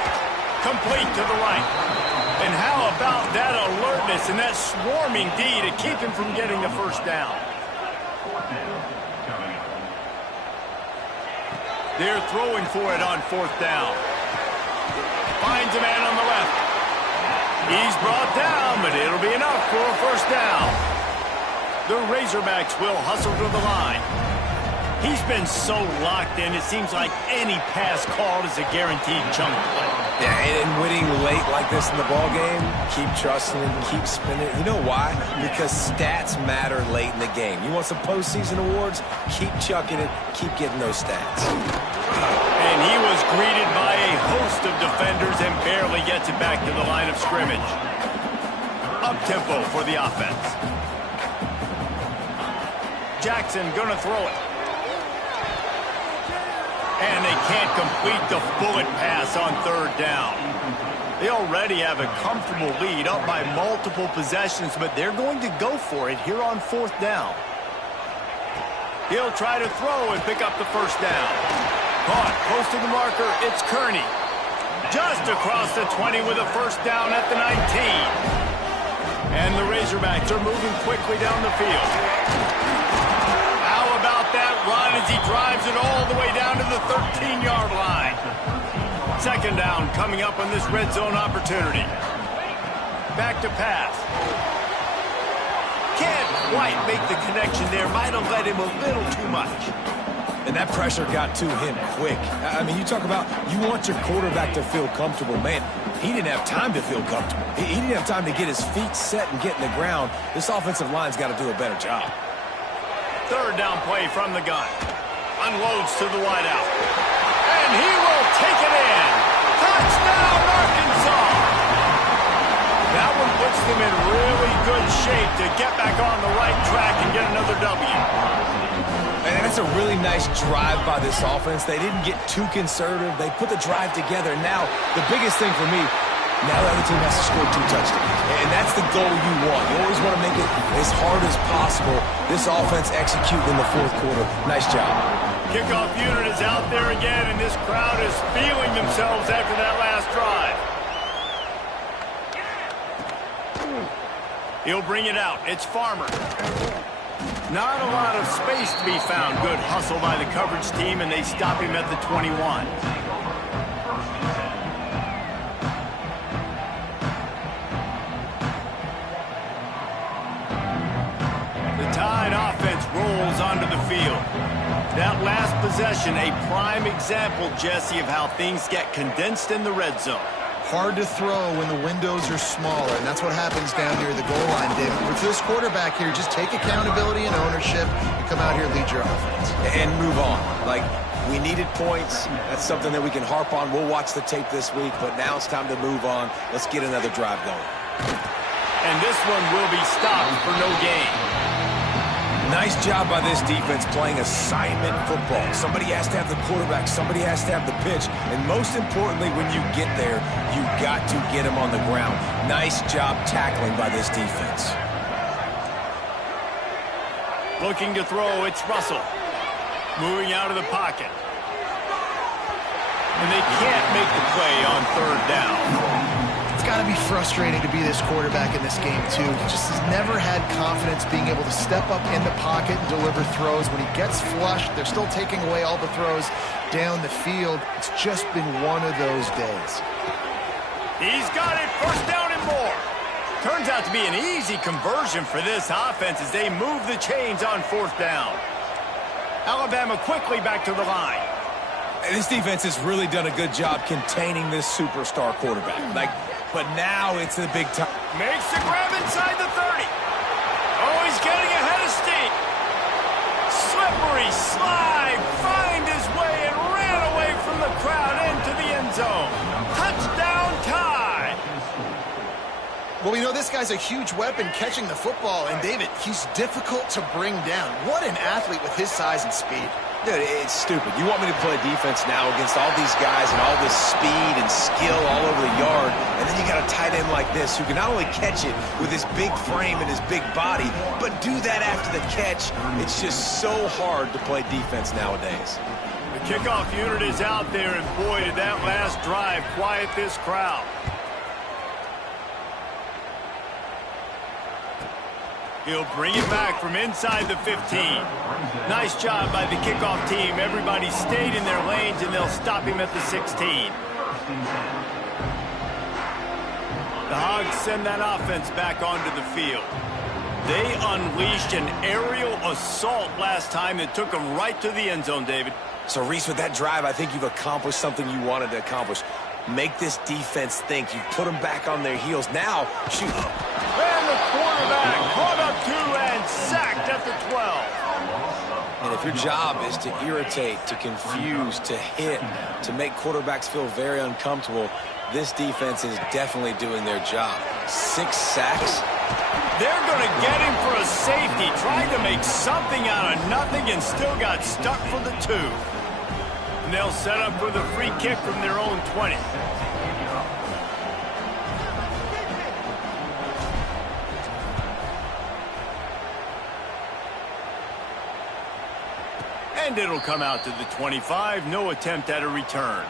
Complete to the right. And how about that alertness and that swarming D to keep him from getting the first down? They're throwing for it on fourth down. Finds a man on the left. He's brought down, but it'll be enough for a first down. The Razorbacks will hustle to the line. He's been so locked in, it seems like any pass called is a guaranteed chunk play. Yeah, and winning late like this in the ball game, keep trusting him, keep spinning. You know why? Because stats matter late in the game. You want some postseason awards? Keep chucking it, keep getting those stats. And he was greeted by a host of defenders and barely gets it back to the line of scrimmage. Up-tempo for the offense. Jackson gonna throw it. And they can't complete the bullet pass on third down. They already have a comfortable lead, up by multiple possessions, but they're going to go for it here on fourth down. He'll try to throw and pick up the first down. Caught close to the marker, it's Kearney. Just across the 20 with a first down at the 19. And the Razorbacks are moving quickly down the field. That run as he drives it all the way down to the 13-yard line. Second down coming up on this red zone opportunity. Back to pass. Can't quite make the connection there. Might have let him a little too much. And that pressure got to him quick. I mean, you talk about you want your quarterback to feel comfortable. Man, he didn't have time to feel comfortable. He didn't have time to get his feet set and get in the ground. This offensive line's got to do a better job. Third down play from the gun. Unloads to the wideout. And he will take it in. Touchdown, Arkansas! That one puts them in really good shape to get back on the right track and get another W. And that's a really nice drive by this offense. They didn't get too conservative. They put the drive together. Now, the biggest thing for me, now the other team has to score 2 touchdowns. And that's the goal you want. You always want to make it as hard as possible. This offense executed in the fourth quarter. Nice job. Kickoff unit is out there again, and this crowd is feeling themselves after that last drive. He'll bring it out. It's Farmer. Not a lot of space to be found. Good hustle by the coverage team, and they stop him at the 21. That last possession, a prime example, Jesse, of how things get condensed in the red zone. Hard to throw when the windows are smaller, and that's what happens down near the goal line, David. But for this quarterback here, just take accountability and ownership and come out here and lead your offense. And move on. Like, we needed points. That's something that we can harp on. We'll watch the tape this week, but now it's time to move on. Let's get another drive going. And this one will be stopped for no gain. Nice job by this defense playing assignment football. Somebody has to have the quarterback. Somebody has to have the pitch. And most importantly, when you get there, you got to get him on the ground. Nice job tackling by this defense. Looking to throw, it's Russell. Moving out of the pocket. And they can't make the play on third down. It's got to be frustrating to be this quarterback in this game, too. He just has never had confidence being able to step up in the pocket and deliver throws. When he gets flushed, they're still taking away all the throws down the field. It's just been one of those days. He's got it, first down and more. Turns out to be an easy conversion for this offense as they move the chains on fourth down. Alabama quickly back to the line. And this defense has really done a good job containing this superstar quarterback. But now it's the big time. Makes the grab inside the 30. Oh, he's getting ahead of steam. Slippery slide, find his way and ran away from the crowd into the end zone. Touchdown tie. Well, we know this guy's a huge weapon catching the football, and David, he's difficult to bring down. What an athlete with his size and speed. Dude, it's stupid. You want me to play defense now against all these guys and all this speed and skill all over the yard, and then you got a tight end like this who can not only catch it with his big frame and his big body, but do that after the catch. It's just so hard to play defense nowadays. The kickoff unit is out there, and boy, did that last drive quiet this crowd. He'll bring it back from inside the 15. Nice job by the kickoff team. Everybody stayed in their lanes, and they'll stop him at the 16. The Hogs send that offense back onto the field. They unleashed an aerial assault last time that took them right to the end zone, David. So, Reese, with that drive, I think you've accomplished something you wanted to accomplish. Make this defense think. You put them back on their heels. Now, shoot. And the quarterback caught up to and sacked at the 12. And if your job is to irritate, to confuse, to hit, to make quarterbacks feel very uncomfortable, this defense is definitely doing their job. 6 sacks. They're going to get him for a safety. Tried to make something out of nothing and still got stuck for the 2. And they'll set up for the free kick from their own 20. And it'll come out to the 25. No attempt at a return.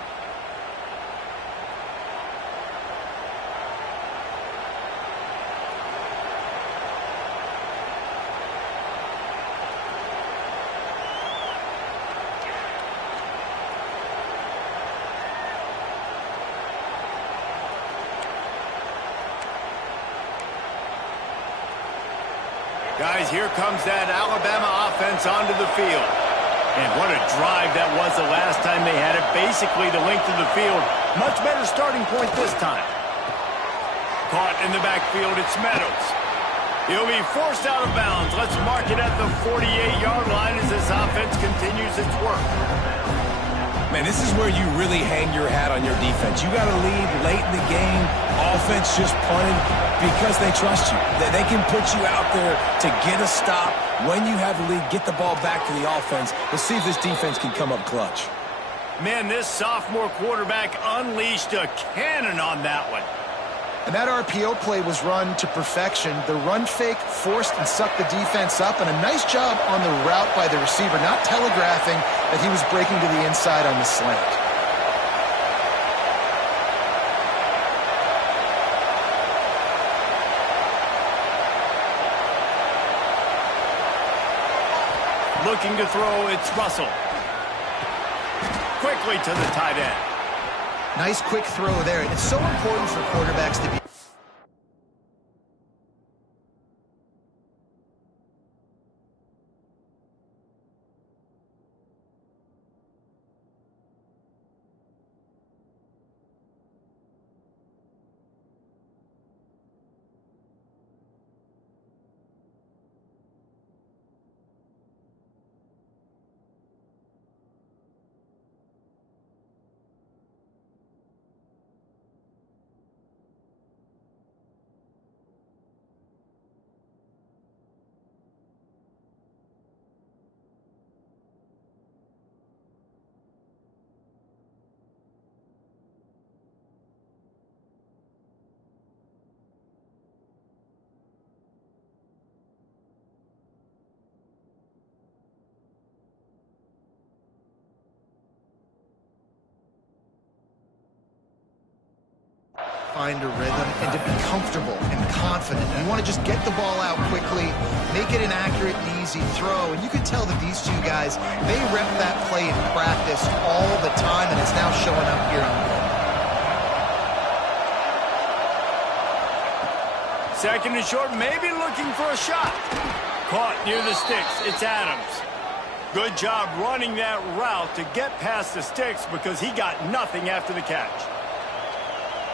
Guys, here comes that Alabama offense onto the field. And what a drive that was the last time they had it. Basically the length of the field. Much better starting point this time. Caught in the backfield, it's Meadows. He'll be forced out of bounds. Let's mark it at the 48-yard line as this offense continues its work. Man, this is where you really hang your hat on your defense. You got to lead late in the game. Offense just punted because they trust you. They can put you out there to get a stop. When you have the lead, get the ball back to the offense. Let's see if this defense can come up clutch. Man, this sophomore quarterback unleashed a cannon on that one. And that RPO play was run to perfection. The run fake forced and sucked the defense up, and a nice job on the route by the receiver, not telegraphing that he was breaking to the inside on the slant. Looking to throw, it's Russell. Quickly to the tight end. Nice quick throw there. And it's so important for quarterbacks to be find a rhythm and to be comfortable and confident. You want to just get the ball out quickly, make it an accurate and easy throw. And you can tell that these two guys, they rep that play in practice all the time, and it's now showing up here on the field. Second and short, maybe looking for a shot. Caught near the sticks. It's Adams. Good job running that route to get past the sticks because he got nothing after the catch.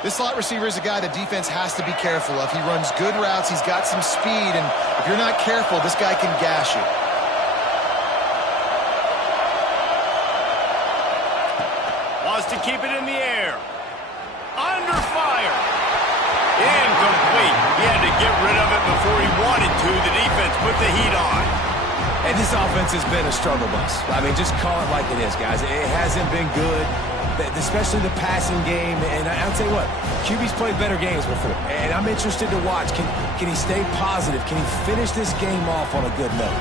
This slot receiver is a guy the defense has to be careful of. He runs good routes. He's got some speed, and if you're not careful, this guy can gash you. Wants to keep it in the air. Under fire. Incomplete. He had to get rid of it before he wanted to. The defense put the heat on. And this offense has been a struggle bus. I mean, just call it like it is, guys. It hasn't been good, especially the passing game. And I'll tell you what, QB's played better games before. And I'm interested to watch. Can he stay positive? Can he finish this game off on a good note?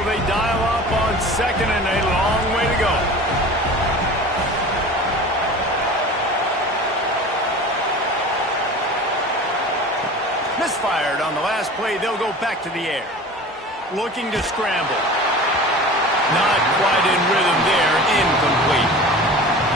They dial up on second and a long way to go. Misfired on the last play. They'll go back to the air. Looking to scramble. Not quite in rhythm there. Incomplete.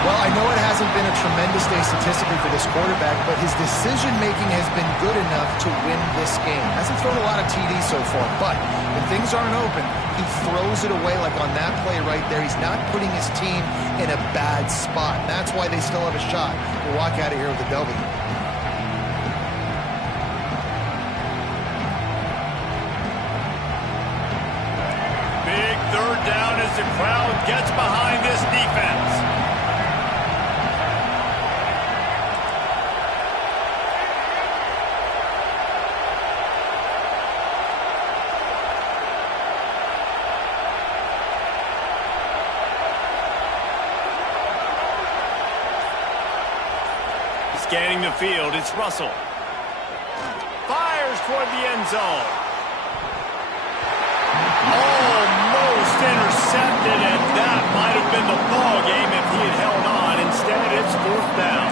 Well, I know it hasn't been a tremendous day statistically for this quarterback, but his decision-making has been good enough to win this game. Hasn't thrown a lot of TDs so far, but when things aren't open, he throws it away like on that play right there. He's not putting his team in a bad spot. And that's why they still have a shot to walk out of here with a W. Big third down as the crowd gets behind this defense. Scanning the field, it's Russell. Fires toward the end zone. Almost intercepted, and that might have been the ball game if he had held on. Instead, it's fourth down.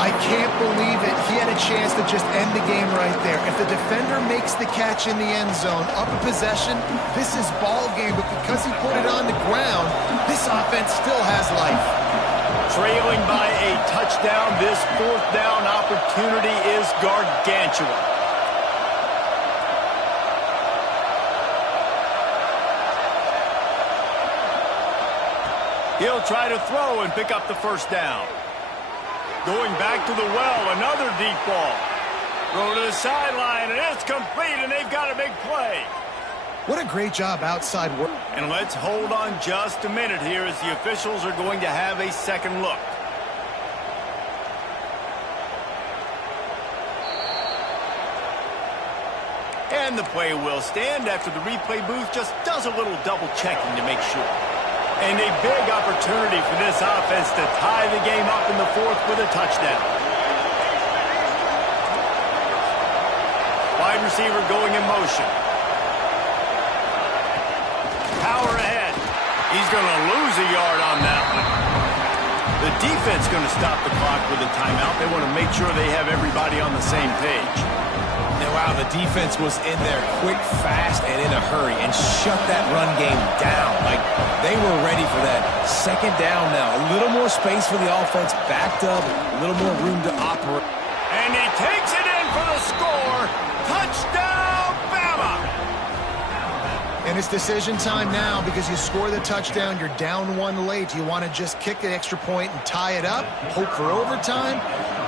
I can't believe it. He had a chance to just end the game right there. If the defender makes the catch in the end zone, up a possession, this is ball game. But because he put it on the ground, this offense still has life. Trailing by a touchdown, this fourth down opportunity is gargantuan. He'll try to throw and pick up the first down. Going back to the well, another deep ball. Throw to the sideline, and it's complete, and they've got a big play. What a great job outside work. And let's hold on just a minute here as the officials are going to have a second look. And the play will stand after the replay booth just does a little double checking to make sure. And a big opportunity for this offense to tie the game up in the fourth with a touchdown. Wide receiver going in motion. Power ahead. He's going to lose a yard on that one. The defense going to stop the clock with a timeout. They want to make sure they have everybody on the same page. And wow, the defense was in there quick, fast, and in a hurry and shut that run game down. Like, they were ready for that second down now. A little more space for the offense, backed up, a little more room to operate. And he takes it in for the score. Touchdown, Bama! And it's decision time now because you score the touchdown, you're down one late. Do you want to just kick the extra point and tie it up, hope for overtime?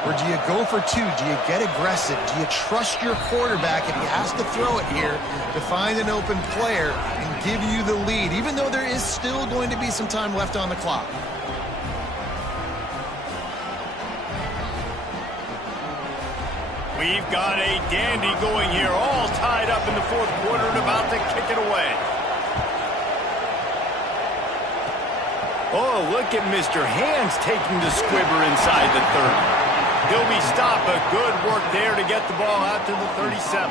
Or do you go for two? Do you get aggressive? Do you trust your quarterback if he has to throw it here to find an open player and give you the lead, even though there is still going to be some time left on the clock? We've got a dandy going here, all tied up in the fourth quarter and about to kick it away. Oh, look at Mr. Hands taking the squibber inside the 30. He'll be stopped, but good work there to get the ball out to the 37.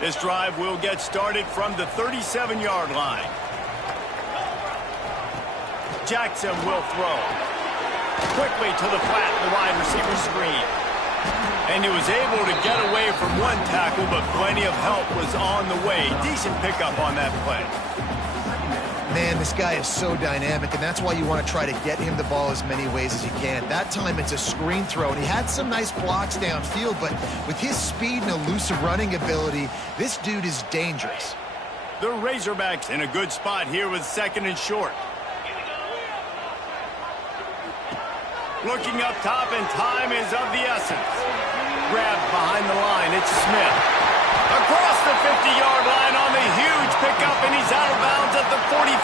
This drive will get started from the 37-yard line. Jackson will throw. Quickly to the flat, the wide receiver screen. And he was able to get away from one tackle, but plenty of help was on the way. Decent pickup on that play. Man, this guy is so dynamic, and that's why you want to try to get him the ball as many ways as you can. That time it's a screen throw, and he had some nice blocks downfield, but with his speed and elusive running ability, this dude is dangerous. The Razorbacks in a good spot here with 2nd and short. Looking up top, and time is of the essence. Grabbed behind the line, it's Smith. Across the 50-yard line on the huge pickup, and he's out of bounds at the 45.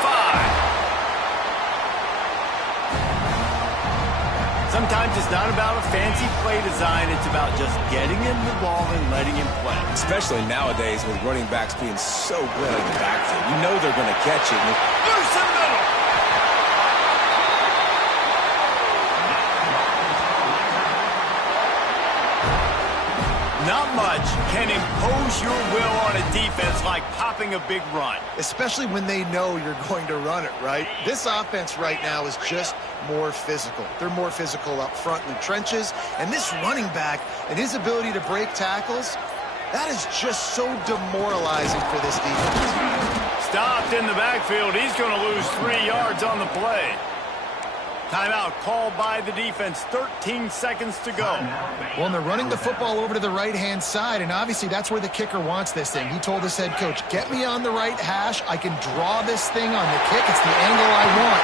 Sometimes it's not about a fancy play design. It's about just getting him the ball and letting him play. Especially nowadays with running backs being so good in the backfield. You know they're going to catch it. Loose in the middle. Not much can impose your will on a defense like popping a big run. Especially when they know you're going to run it, right? This offense right now is just more physical. They're more physical up front in the trenches. And this running back and his ability to break tackles, that is just so demoralizing for this defense. Stopped in the backfield. He's going to lose 3 yards on the play. Timeout called by the defense. 13 seconds to go. Well, and they're running the football over to the right-hand side, and obviously that's where the kicker wants this thing. He told his head coach, get me on the right hash. I can draw this thing on the kick. It's the angle I want.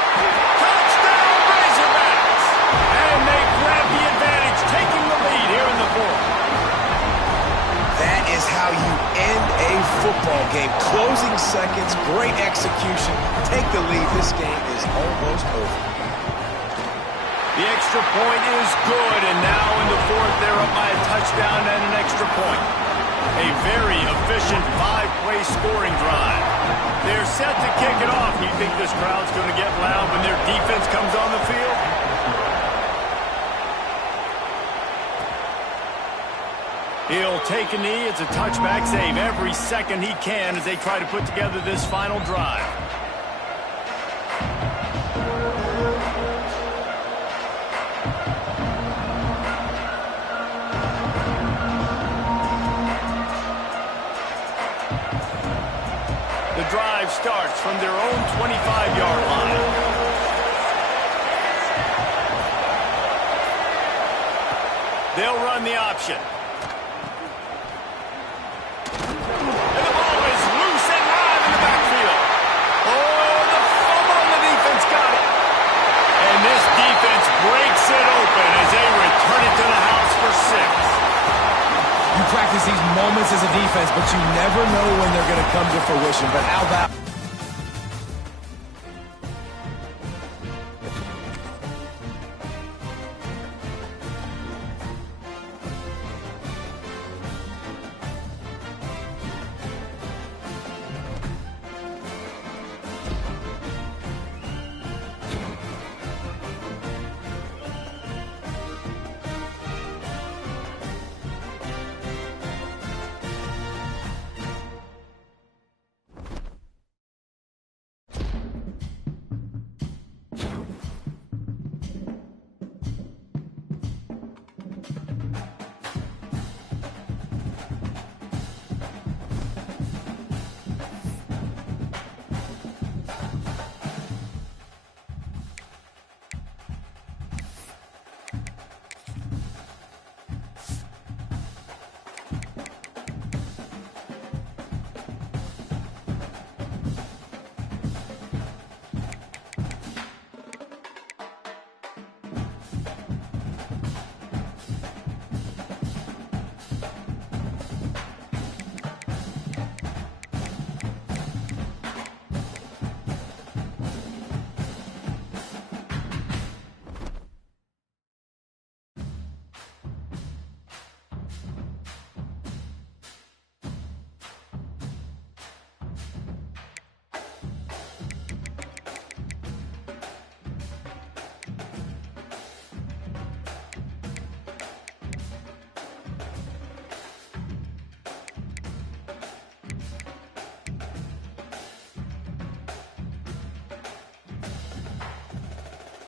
Touchdown, Razorbacks! And they grab the advantage, taking the lead here in the 4th. That is how you end a football game. Closing seconds, great execution. Take the lead. This game is almost over. The extra point is good, and now in the 4th, they're up by a touchdown and an extra point. A very efficient 5-play scoring drive. They're set to kick it off. You think this crowd's going to get loud when their defense comes on the field? He'll take a knee. It's a touchback save every second he can as they try to put together this final drive. The drive starts from their own 25-yard line. They'll run the option. And the ball is loose and live in the backfield. Oh, the fumble on the defense got it. And this defense breaks it open as they return it to the house for 6. You practice these moments as a defense, but you never know when they're going to come to fruition. But how about